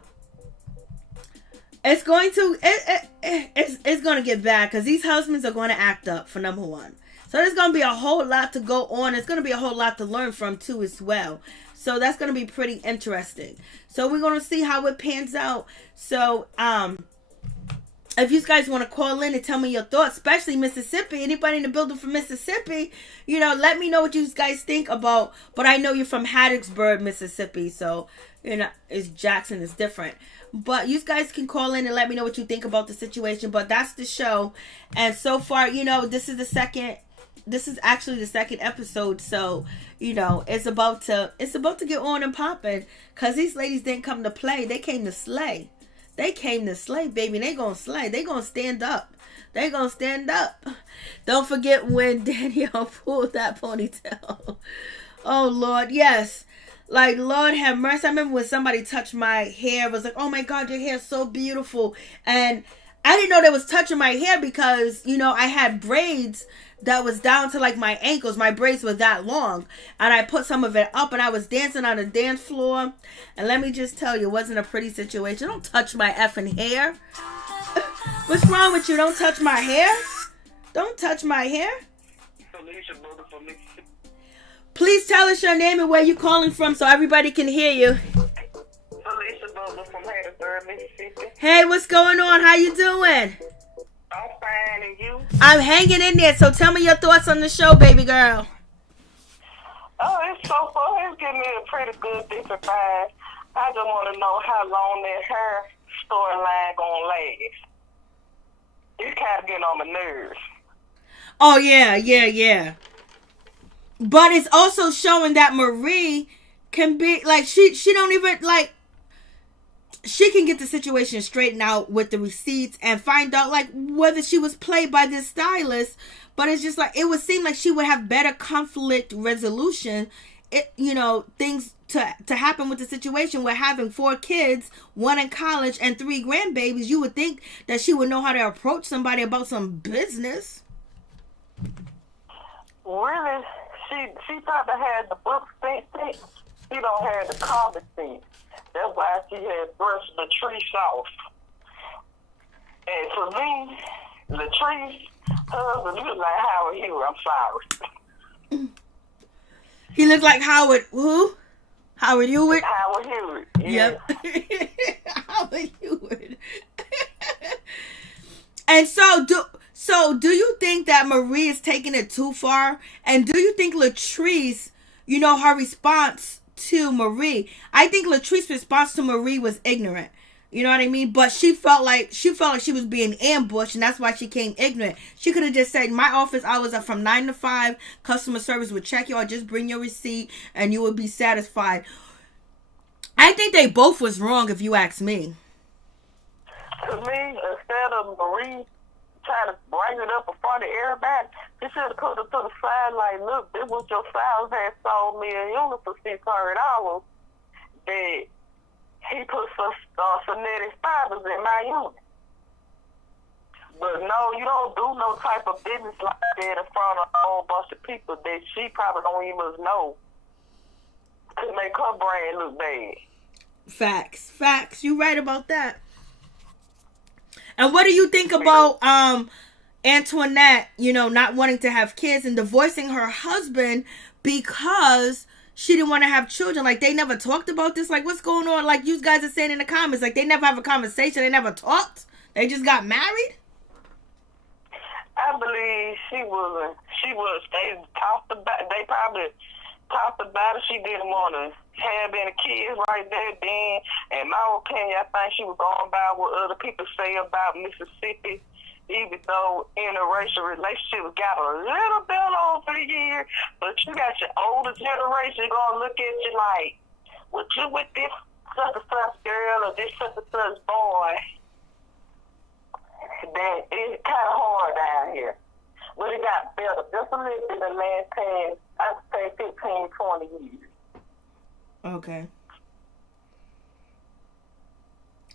it's going to get bad because these husbands are going to act up, for number one. So there's going to be a whole lot to go on. It's going to be a whole lot to learn from too as well. So that's going to be pretty interesting. So we're going to see how it pans out. So, if you guys want to call in and tell me your thoughts, especially Mississippi, anybody in the building from Mississippi, let me know what you guys think about. But I know you're from Hattiesburg, Mississippi, so it's Jackson is different. But you guys can call in and let me know what you think about the situation. But that's the show, and so far, this is the second. This is actually the second episode, so it's about to get on and popping. Cause these ladies didn't come to play; they came to slay. They came to slay, baby. They gonna slay. They gonna stand up. They gonna stand up. Don't forget when Danielle pulled that ponytail. Oh, Lord, yes. Like, Lord have mercy. I remember when somebody touched my hair. It was like, oh, my God, your hair's so beautiful. And I didn't know they was touching my hair because, you know, I had braids that was down to, like, my ankles. My braids were that long. And I put some of it up, and I was dancing on the dance floor. And let me just tell you, it wasn't a pretty situation. Don't touch my effing hair. What's wrong with you? Don't touch my hair. Don't touch my hair. Please tell us your name and where you're calling from so everybody can hear you. From Hattiesburg, Mississippi. Hey, what's going on? How you doing? I'm fine, and you? I'm hanging in there, so tell me your thoughts on the show, baby girl. Oh, it's so far. It's giving me a pretty good different vibe. I just want to know how long that hair storyline gonna last. It's kind of getting on my nerves. Oh, yeah. But it's also showing that Marie can be, like, she don't even, like, she can get the situation straightened out with the receipts and find out, like, whether she was played by this stylist. But it's just like, it would seem like she would have better conflict resolution. You know, things to happen with the situation. We're having 4 kids, 1 in college and 3 grandbabies. You would think that she would know how to approach somebody about some business. Really? She probably had the book sense. She don't have the common sense. That's why she had brushed Latrice off. And for me, Latrice husband looked like Howard Hewitt. I'm sorry. He looked like Howard. Who? Howard Hewitt? Howard Hewitt. Yeah. Yep. Howard Hewitt. And so do you think that Marie is taking it too far? And do you think Latrice, you know, her response to Marie, I think Latrice's response to Marie was ignorant. You know what I mean? But she felt like she was being ambushed, and that's why she came ignorant. She could have just said, my office hours are from 9 to 5. Customer service would check you, or just bring your receipt, and you would be satisfied. I think they both was wrong, if you ask me. To me, instead of Marie trying to bring it up in front of everybody, she should have put it to the side like, look, this was your sales had sold me a unit for $600 that he put some synthetic fibers in my unit. But no, you don't do no type of business like that in front of a whole bunch of people that she probably don't even know to make her brand look bad. Facts. You right about that. And what do you think about Antoinette, you know, not wanting to have kids and divorcing her husband because she didn't want to have children? Like, they never talked about this. Like, what's going on? Like, you guys are saying in the comments, like, they never have a conversation. They never talked. They just got married. I believe they probably talked about it. She didn't want to have any kids right there then. In my opinion, I think she was going by what other people say about Mississippi, even though interracial relationships got a little better over the years. But you got your older generation going to look at you like, what you with this such and such girl or this such and such boy? That it's kind of hard down here. But it got better just a little bit in the last 10, I would say 15, 20 years. Okay.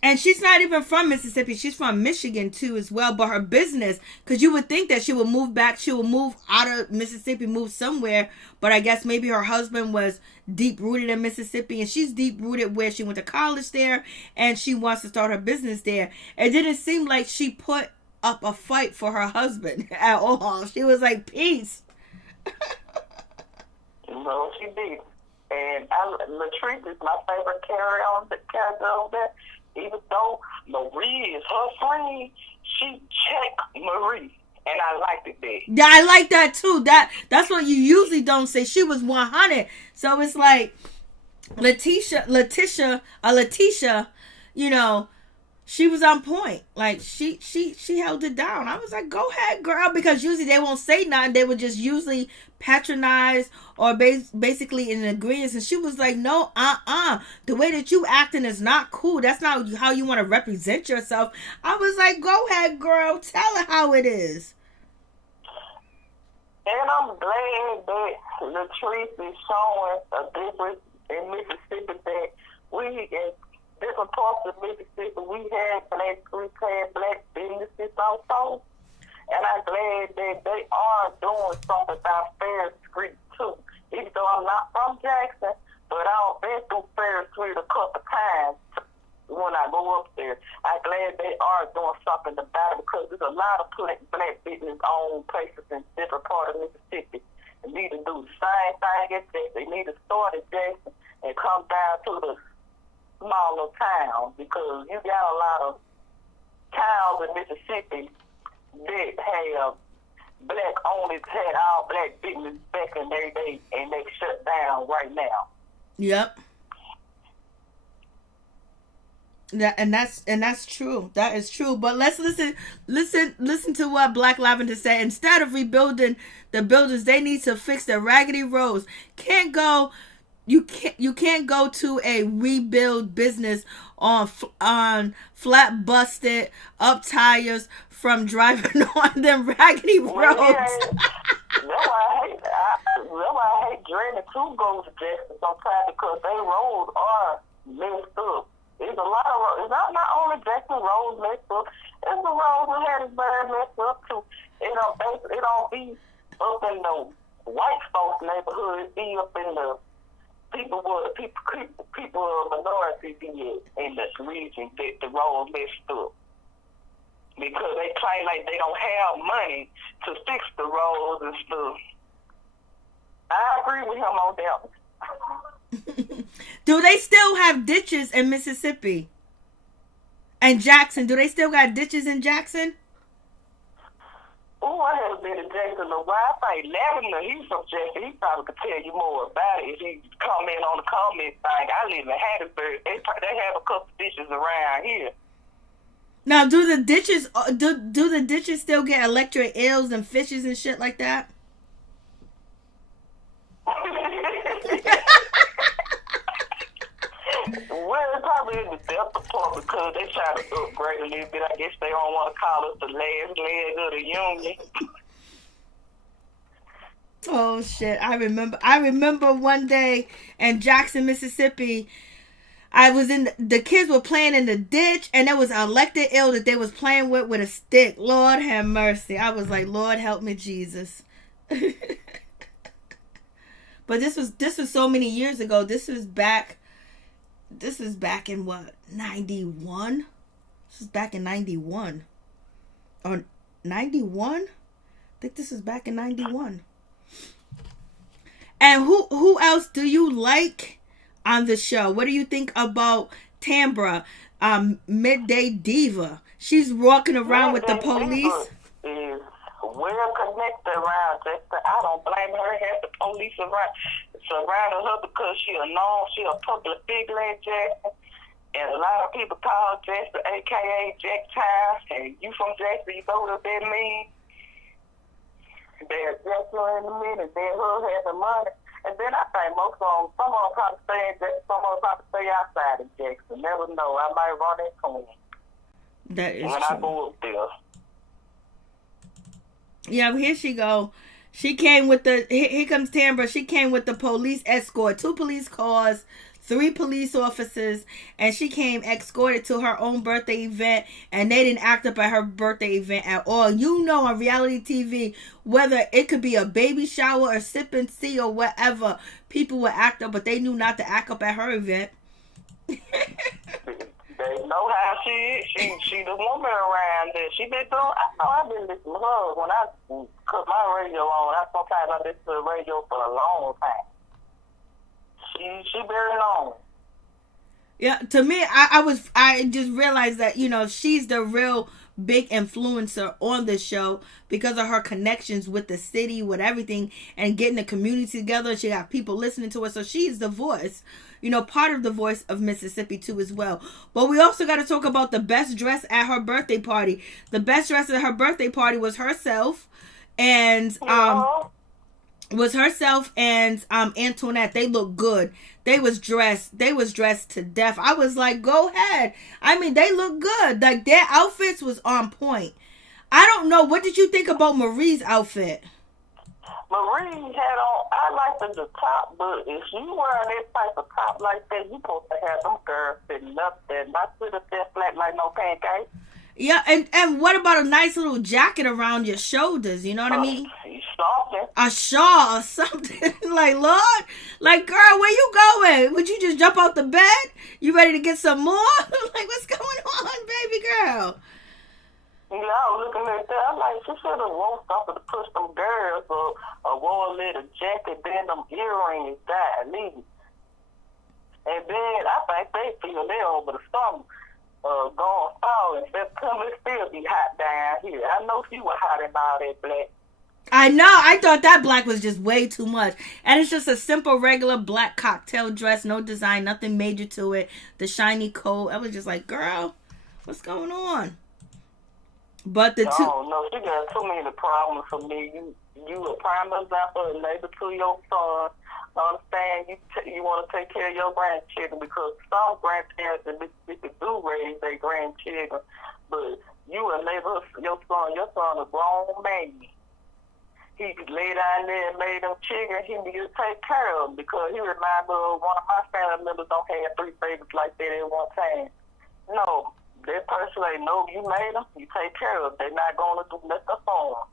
And she's not even from Mississippi. She's from Michigan, too, as well. But her business, because you would think that she would move back. She would move out of Mississippi, move somewhere. But I guess maybe her husband was deep-rooted in Mississippi. And she's deep-rooted where she went to college there. And she wants to start her business there. It didn't seem like she put up a fight for her husband at all. She was like, peace. No, she did. And Latrice is my favorite character on that. Even though Marie is her friend, she checked Marie. And I liked it there. Yeah, I like that too. That's what you usually don't say. She was 100. So it's like Lateshia, you know, she was on point. Like she held it down. I was like, go ahead, girl, because usually they won't say nothing. They would just usually patronize or basically in agreement. And she was like, no, the way that you acting is not cool. That's not how you want to represent yourself. I was like, go ahead, girl, tell her how it is. And I'm glad that Latrice is showing a difference in Mississippi, that we in different parts of Mississippi, we had black businesses also. And I'm glad that they are doing something about Fair Street too. Even though I'm not from Jackson, but I've been through Fair Street a couple times when I go up there. I'm glad they are doing something about it, because there's a lot of black business-owned places in different parts of Mississippi. They need to do the same thing as Jackson. They need to start at Jackson and come down to the smaller towns, because you got a lot of towns in Mississippi that have black owners, had all black business back in their day, and they shut down right now. Yep. That's true. That is true. But let's listen to what Black Lavender said. Instead of rebuilding the buildings, they need to fix the raggedy roads. You can't go to a rebuild business on flat busted up tires from driving on them raggedy roads. That's why I hate dreading to go to Jackson sometimes, because they roads are messed up. There's a lot of roads. It's not only Jackson roads messed up. It's the roads in Hattiesburg messed up too. It don't be up in the white folks' neighborhood. It be up in the people minority be in this region that the roads messed up, because they claim like they don't have money to fix the roads and stuff. I agree with him on that one. Do they still have ditches in Mississippi? And Jackson, do they still got ditches in Jackson? Oh, I haven't been to Jackson in a while. I think Lavender, he's from Jackson. He probably could tell you more about it if he come in on the comment thing. I live in Hattiesburg. They have a couple ditches around here. Now, do the ditches still get electric eels and fishes and shit like that? Well, it's probably in the Delta part, because they try to upgrade a little bit. I guess they don't want to call us the last leg of the union. Oh shit! I remember one day in Jackson, Mississippi. I was the kids were playing in the ditch, and there was an electric eel that they was playing with a stick. Lord have mercy! I was like, Lord help me, Jesus. But this was so many years ago. This was back in what, 91? This was back in 91 or 91. I think this was back in 91. And who else do you like on the show? What do you think about Tambra, Midday Diva? She's walking around with the police. Is well connected around Jackson. I don't blame her. Have the police surrounding her, because she a public figure in Jackson. And a lot of people call Jackson, a.k.a. Jack Town. And you from Jackson, you know what that means. They're Jackson in the minute. Then her have the money. And then I think most of them, some of them probably stay in Jackson, some of them probably stay outside of Jackson. Never know. I might run into them. That is when true. I go up there. Yeah, here she go. She came with here comes Tambra. She came with the police escort. 2 police cars, 3 police officers, and she came escorted to her own birthday event, and they didn't act up at her birthday event at all. You know, on reality TV, whether it could be a baby shower or sip and see or whatever, people would act up, but they knew not to act up at her event. They know how she is. She the woman around there. She been doing. I've been listening to her when I cut my radio on. Sometimes I listen to the radio for a long time. She very long. Yeah, to me, I just realized that, you know, she's the real big influencer on the show because of her connections with the city, with everything, and getting the community together. She got people listening to her, so she's the voice, you know, part of the voice of Mississippi too as well. But we also got to talk about the best dress at her birthday party. The best dress at her birthday party was herself, and Antoinette. They look good. They was dressed to death. I was like, go ahead. I mean, they look good. Like, their outfits was on point. I don't know, what did you think about Marie's outfit? Marie had on, I liked the top, but if you wearing that type of top like that, you supposed to have them girls sitting up there, not sit up there flat like no pancakes. Yeah, and what about a nice little jacket around your shoulders? You know what I mean? A shawl or something. Like, Lord, like, girl, where you going? Would you just jump out the bed? You ready to get some more? Like, what's going on, baby girl? Yeah, I was looking at that. I'm like, she should have wore something to push them girls, or wore a little jacket, then them earrings died, leave it. And then I think they feel they're over the summer. Going fall in September, it still be hot down here. I know she was hot in all that black. I know. I thought that black was just way too much. And it's just a simple, regular black cocktail dress. No design, nothing major to it. The shiny coat. I was just like, girl, what's going on? But the two... Oh, no, she got too many problems for me. You a prime example, a neighbor to your son. Understand you want to take care of your grandchildren, because some grandparents in Mississippi do raise their grandchildren, but you a neighbor, your son a grown man. He lay down there and made them children, he need to take care of them, because he reminded me of one of my family members don't have 3 babies like that at one time. No, that person ain't know you made them, you take care of them. They're not going to do nothing for them.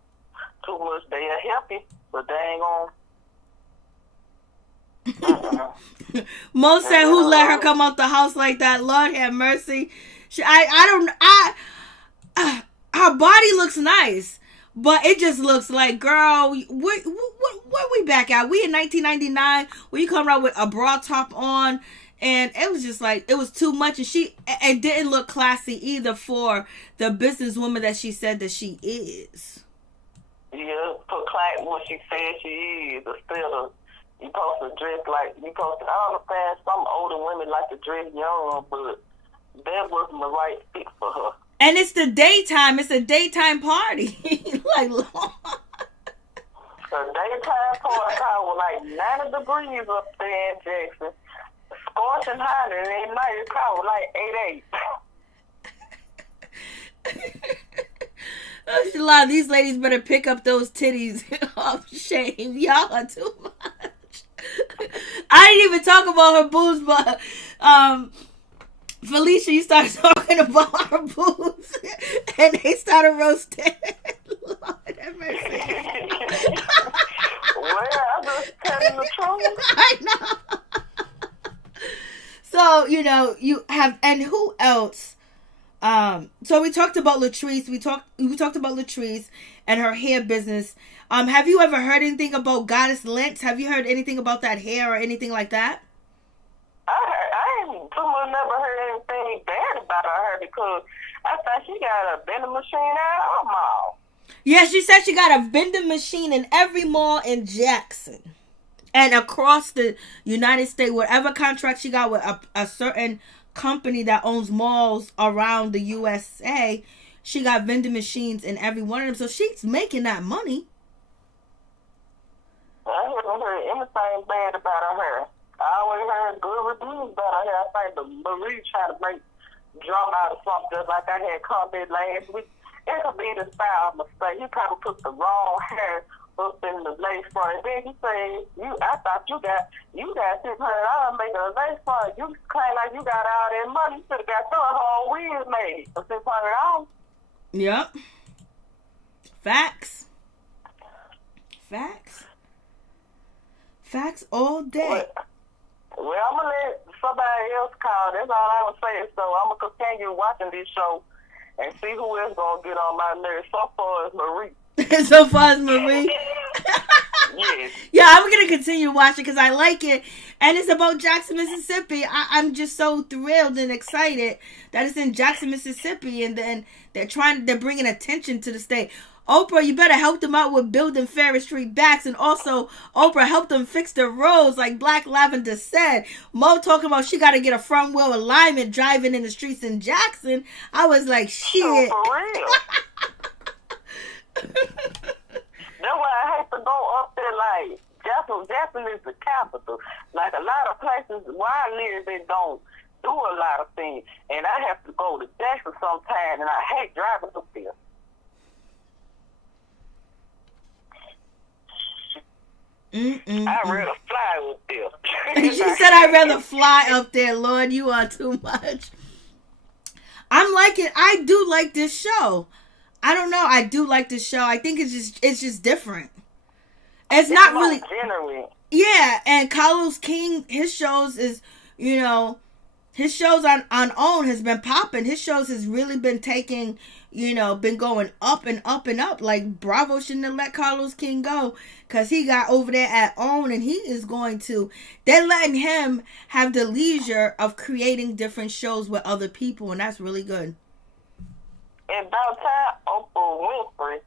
Too much, they are happy, but they ain't going to. Mo said, who let her come out the house like that? Lord have mercy. Her body looks nice, but it just looks like, girl, where we back at? We in 1999 when you come around with a bra top on, and it was just like, it was too much, and it didn't look classy either for the businesswoman that she said that she is. Yeah, for class what she said she is, instead of you supposed to dress like, I understand some older women like to dress young, but that wasn't the right fit for her. And it's the daytime. It's a daytime party. Like, Lord. The daytime party was like 90 degrees up there in Jackson. Scorching hot, and at night it was like 8. A lot of these ladies better pick up those titties off shame. Y'all are too much. I didn't even talk about her boobs, but Felicia, you started talking about her boobs, and they started roasting. Lord have mercy. Well, I'm just telling the truth. I know. So, you know, you have, and who else? So we talked about Latrice. We talked about Latrice and her hair business. Have you ever heard anything about Goddess Lynx? Have you heard anything about that hair or anything like that? I ain't too much never heard anything bad about her, because I thought she got a vending machine at our mall. Yeah, she said she got a vending machine in every mall in Jackson and across the United States. Whatever contract she got with a certain company that owns malls around the USA, she got vending machines in every one of them. So she's making that money. I haven't heard anything bad about her. I always heard good reviews about her. I think the Marie trying to make drama out of something, just like I had commented last week. It could be the style mistake. You probably put the wrong hair up in the lace front. And then he said, I thought you got $600 making a lace front. You claim like you got all that money. You should have got your whole wig made for $600. Yep. Facts all day. Well, I'm going to let somebody else call. That's all I would say. So I'm going to continue watching this show and see who else going to get on my nerves. So far as Marie. So far as Marie. Yes. Yeah, I'm going to continue watching because I like it. And it's about Jackson, Mississippi. I'm just so thrilled and excited that it's in Jackson, Mississippi. And then they're bringing attention to the state. Oprah, you better help them out with building Ferris Street backs. And also, Oprah helped them fix the roads like Black Lavender said. Mo talking about she got to get a front wheel alignment driving in the streets in Jackson. I was like, shit. Oh, for real. That's why I hate to go up there like Jackson is the capital. Like a lot of places where I live, they don't do a lot of things. And I have to go to Jackson sometime, and I hate driving up there. I'd rather fly up there. She said I'd rather fly up there. Lord, you are too much. I do like this show. I don't know. I do like this show. I think it's just different. It's not really generally. Yeah, and Carlos King, his shows is, his shows on OWN has been popping. His shows has really been taking, been going up and up and up. Like Bravo shouldn't have let Carlos King go because he got over there at OWN and he is they're letting him have the leisure of creating different shows with other people, and that's really good. And about time Oprah Winfrey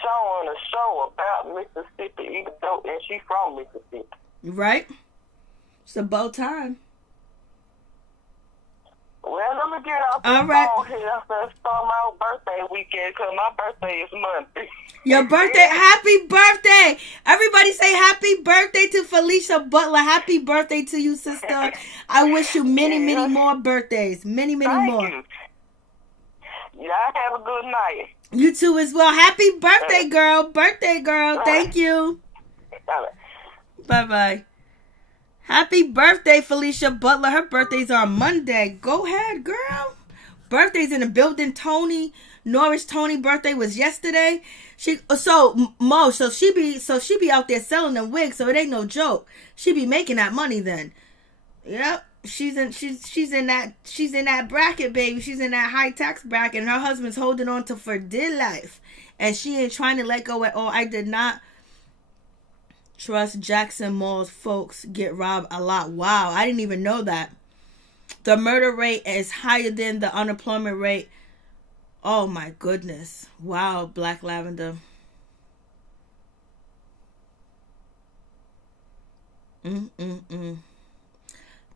showing a show about Mississippi, even though and she's from Mississippi. Right? It's about time. Well, let me get off the phone here. Let's start my birthday weekend because my birthday is Monday. Your birthday, happy birthday. Everybody say happy birthday to Felicia Butler. Happy birthday to you, sister. I wish you many, many more birthdays. Many, many more. You. Y'all have a good night. You too as well. Happy birthday, girl. Birthday, girl. Thank you. Bye-bye. Happy birthday, Felicia Butler. Her birthday's on Monday. Go ahead, girl. Birthday's in the building. Norris Tony birthday was yesterday. She be out there selling them wigs, so it ain't no joke. She be making that money then. Yep. She's in that bracket, baby. She's in that high tax bracket, and her husband's holding on to for dear life, and she ain't trying to let go at all. I did not trust Jackson Mall's folks get robbed a lot. Wow, I didn't even know that. The murder rate is higher than the unemployment rate. Oh my goodness. Wow, Black Lavender.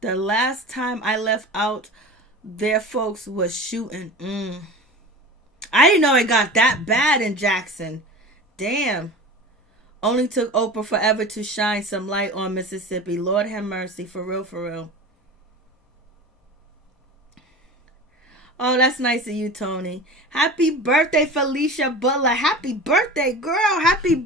The last time I left out their folks was shooting. I didn't know it got that bad in Jackson. Damn. Only took Oprah forever to shine some light on Mississippi. Lord have mercy. For real, for real. Oh, that's nice of you, Tony. Happy birthday, Felicia Butler. Happy birthday, girl. Happy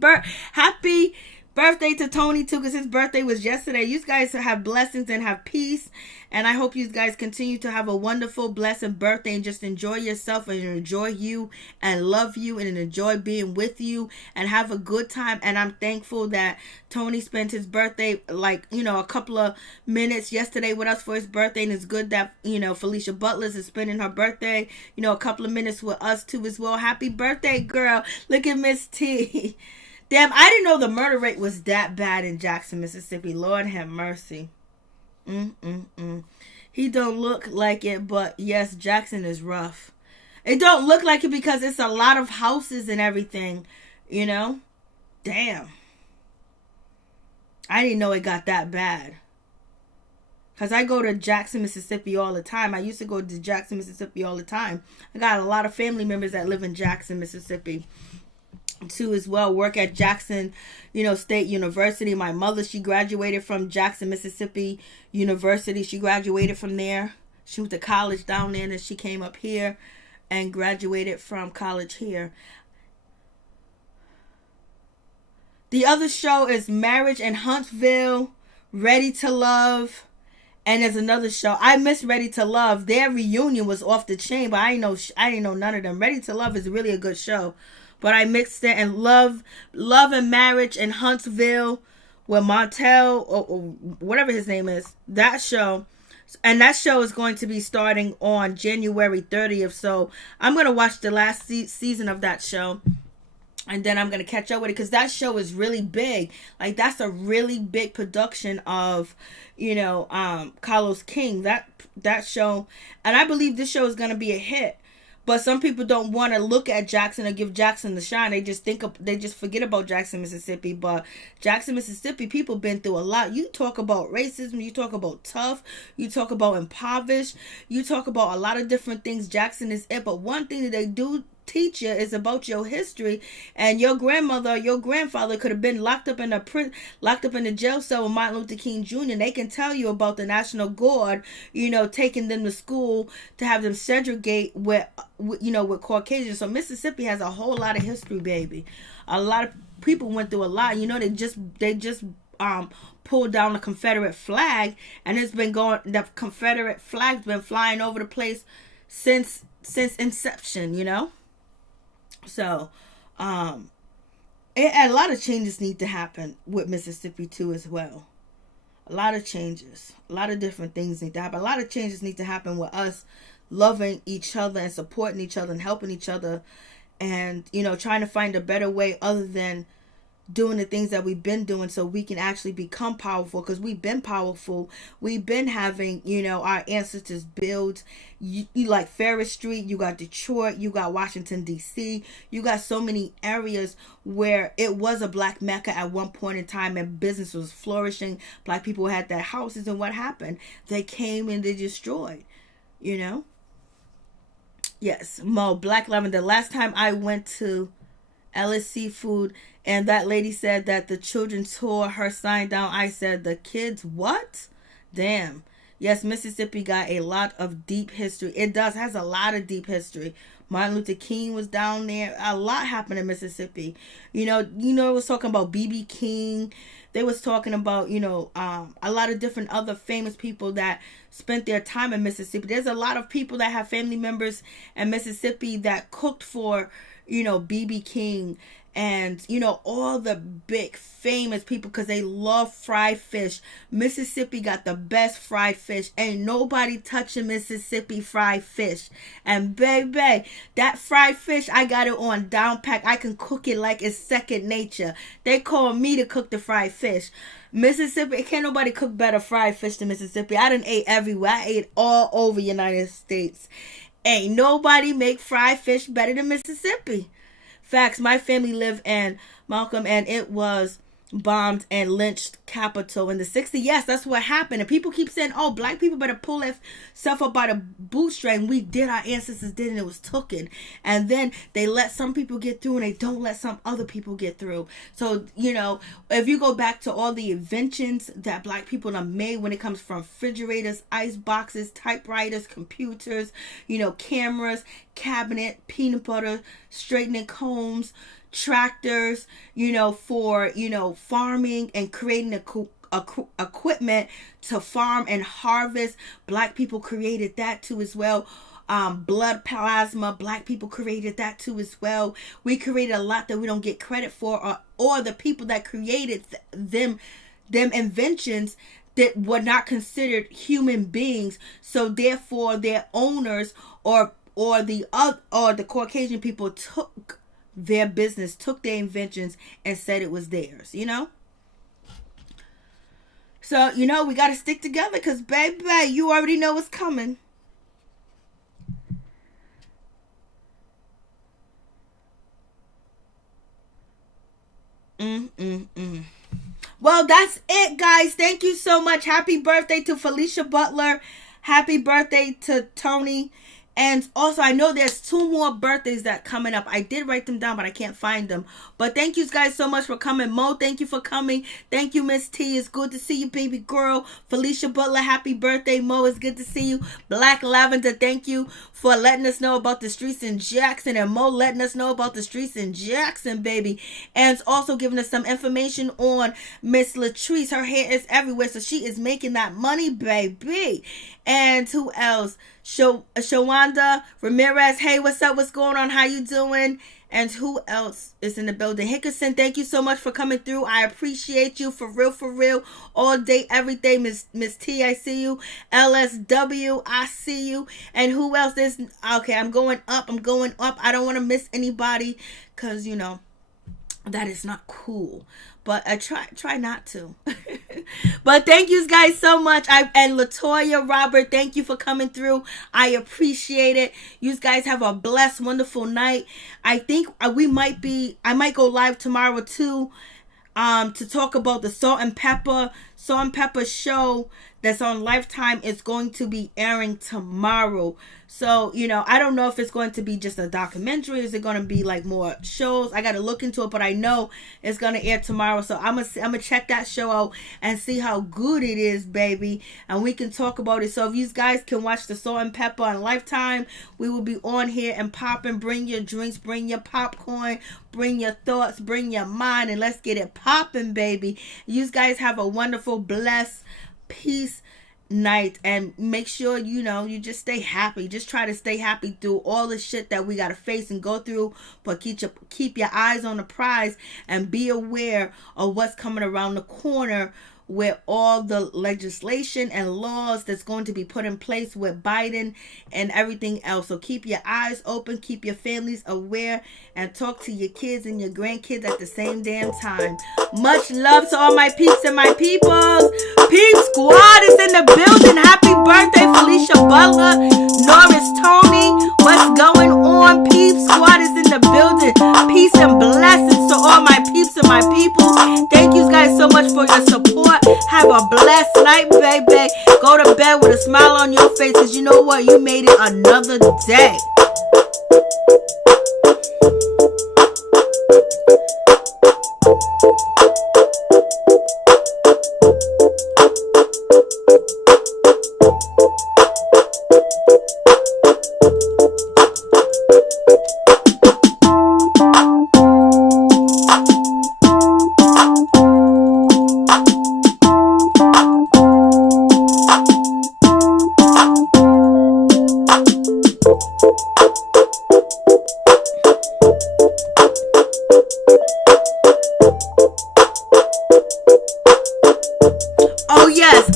birthday to Tony, too, because his birthday was yesterday. You guys have blessings and have peace. And I hope you guys continue to have a wonderful, blessed birthday and just enjoy yourself and enjoy you and love you and enjoy being with you and have a good time. And I'm thankful that Tony spent his birthday, a couple of minutes yesterday with us for his birthday. And it's good that, Felicia Butler is spending her birthday, a couple of minutes with us, too, as well. Happy birthday, girl. Look at Miss T. Damn, I didn't know the murder rate was that bad in Jackson, Mississippi. Lord have mercy. He don't look like it, but yes, Jackson is rough. It don't look like it because it's a lot of houses and everything, Damn. I didn't know it got that bad. Because I go to Jackson, Mississippi all the time. I used to go to Jackson, Mississippi all the time. I got a lot of family members that live in Jackson, Mississippi. Too as well, work at Jackson, State University. My mother, she graduated from Jackson, Mississippi University. She graduated from there. She went to college down there, and then she came up here and graduated from college here. The other show is Marriage in Huntsville, Ready to Love, and there's another show. I miss Ready to Love. Their reunion was off the chain, but I didn't know none of them. Ready to Love is really a good show. But I mixed it and Love and Marriage in Huntsville with Montel or whatever his name is. That show. And that show is going to be starting on January 30th. So I'm going to watch the last season of that show. and then I'm gonna catch up with it because that show is really big. Like, that's a really big production of, Carlos King. That show, and I believe this show is gonna be a hit. But some people don't want to look at Jackson or give Jackson the shine. They just forget about Jackson, Mississippi. But Jackson, Mississippi, people been through a lot. You talk about racism, you talk about tough, you talk about impoverished, you talk about a lot of different things. Jackson is it. But one thing that they do teach you is about your history, and your grandmother or your grandfather could have been locked up in the jail cell with Martin Luther King Jr. They can tell you about the National Guard, taking them to school to have them segregate with Caucasians. So Mississippi has a whole lot of history, baby. A lot of people went through a lot. They just pulled down the Confederate flag, and it's been going. The Confederate flag's been flying over the place since inception. So, a lot of changes need to happen with Mississippi too as well. A lot of changes, a lot of different things need to happen. A lot of changes need to happen with us loving each other and supporting each other and helping each other, and trying to find a better way other than doing the things that we've been doing, so we can actually become powerful, because we've been powerful. We've been having our ancestors build. You like Ferris Street, you got Detroit, you got Washington DC, you got so many areas where it was a black mecca at one point in time, and business was flourishing. Black people had their houses, and what happened? They came and they destroyed. Yes, Mo, Black Lavender. Last time I went to Ellis Seafood, and that lady said that the children tore her sign down. I said, the kids what? Damn. Yes, Mississippi got a lot of deep history. It has a lot of deep history. Martin Luther King was down there. A lot happened in Mississippi. It was talking about B.B. King. They was talking about, a lot of different other famous people that spent their time in Mississippi. There's a lot of people that have family members in Mississippi that cooked for, B.B. King, and all the big famous people, because they love fried fish. Mississippi got the best fried fish. Ain't nobody touching Mississippi fried fish. And baby, that fried fish, I got it on down pack. I can cook it like it's second nature. They call me to cook the fried fish. Mississippi, can't nobody cook better fried fish than Mississippi. I done ate everywhere. I ate all over the United States. Ain't nobody make fried fish better than Mississippi. Facts. My family lived in Malcolm, and it was bombed and lynched capital in the 60s. Yes, that's what happened. And people keep saying, oh, black people better pull themselves up by the bootstring. We did. Our ancestors did, and it was taken. And then they let some people get through, and they don't let some other people get through. So, if you go back to all the inventions that black people have made, when it comes from refrigerators, ice boxes, typewriters, computers, cameras, cabinet, peanut butter, straightening combs, tractors, for, farming and creating equipment to farm and harvest. Black people created that too as well. Blood plasma, black people created that too as well. We created a lot that we don't get credit for, or the people that created them inventions that were not considered human beings. So therefore their owners or the Caucasian people took their business, took their inventions, and said it was theirs, So, we got to stick together, because, baby, you already know what's coming. Well, that's it, guys. Thank you so much. Happy birthday to Felicia Butler. Happy birthday to Tony. And also, I know there's 2 more birthdays that coming up. I did write them down, but I can't find them. But thank you guys so much for coming. Mo, thank you for coming. Thank you, Miss T. It's good to see you, baby girl. Felicia Butler, happy birthday. Mo, it's good to see you. Black Lavender, thank you for letting us know about the streets in Jackson. And Mo letting us know about the streets in Jackson, baby. And also giving us some information on Miss Latrice. Her hair is everywhere, so she is making that money, baby. And who else? Shawanda Ramirez. Hey, what's up? What's going on? How you doing? And who else is in the building? Hickerson, thank you so much for coming through. I appreciate you for real. All day, every day. Miss T, I see you. LSW, I see you. And who else is? Okay, I'm going up. I don't want to miss anybody, because, That is not cool. But I try not to. But thank you guys so much. And Latoya, Robert, thank you for coming through. I appreciate it. You guys have a blessed, wonderful night. I think I might go live tomorrow too, to talk about the salt and pepper show that's on Lifetime. Is going to be airing tomorrow. So, I don't know if it's going to be just a documentary. Is it going to be like more shows? I got to look into it, but I know it's going to air tomorrow. So I'm gonna check that show out and see how good it is, baby. And we can talk about it. So if you guys can watch the Salt and Pepper on Lifetime, we will be on here and popping. Bring your drinks, bring your popcorn, bring your thoughts, bring your mind, and let's get it popping, baby. You guys have a wonderful, blessed, peace night, and make sure you just stay happy. Just try to stay happy through all the shit that we got to face and go through, but keep your eyes on the prize and be aware of what's coming around the corner with all the legislation and laws that's going to be put in place with Biden and everything else. So keep your eyes open, keep your families aware, and talk to your kids and your grandkids at the same damn time. Much love to all my peeps and my peoples. Peep Squad is in the building. Happy birthday, Felicia Butler, Norris Tony. What's going on? Peep Squad is in the building. Peace and blessings to all my peeps and my people. Thank you guys so much for your support. Have a blessed night, baby. Go to bed with a smile on your face, because you know what? You made it another day.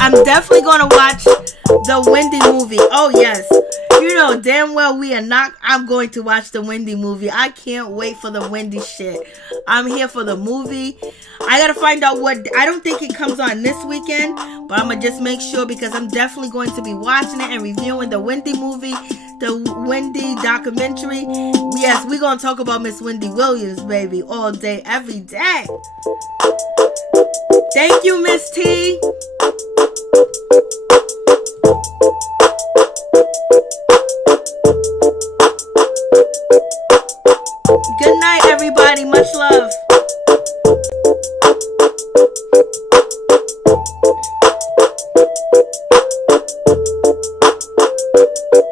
I'm definitely going to watch the Wendy movie. Oh, yes. You know damn well I'm going to watch the Wendy movie. I can't wait for the Wendy shit. I'm here for the movie. I got to find out I don't think it comes on this weekend, but I'm going to just make sure, because I'm definitely going to be watching it and reviewing the Wendy movie, the Wendy documentary. Yes, we're going to talk about Miss Wendy Williams, baby, all day, every day. Thank you, Miss T. Good night, everybody.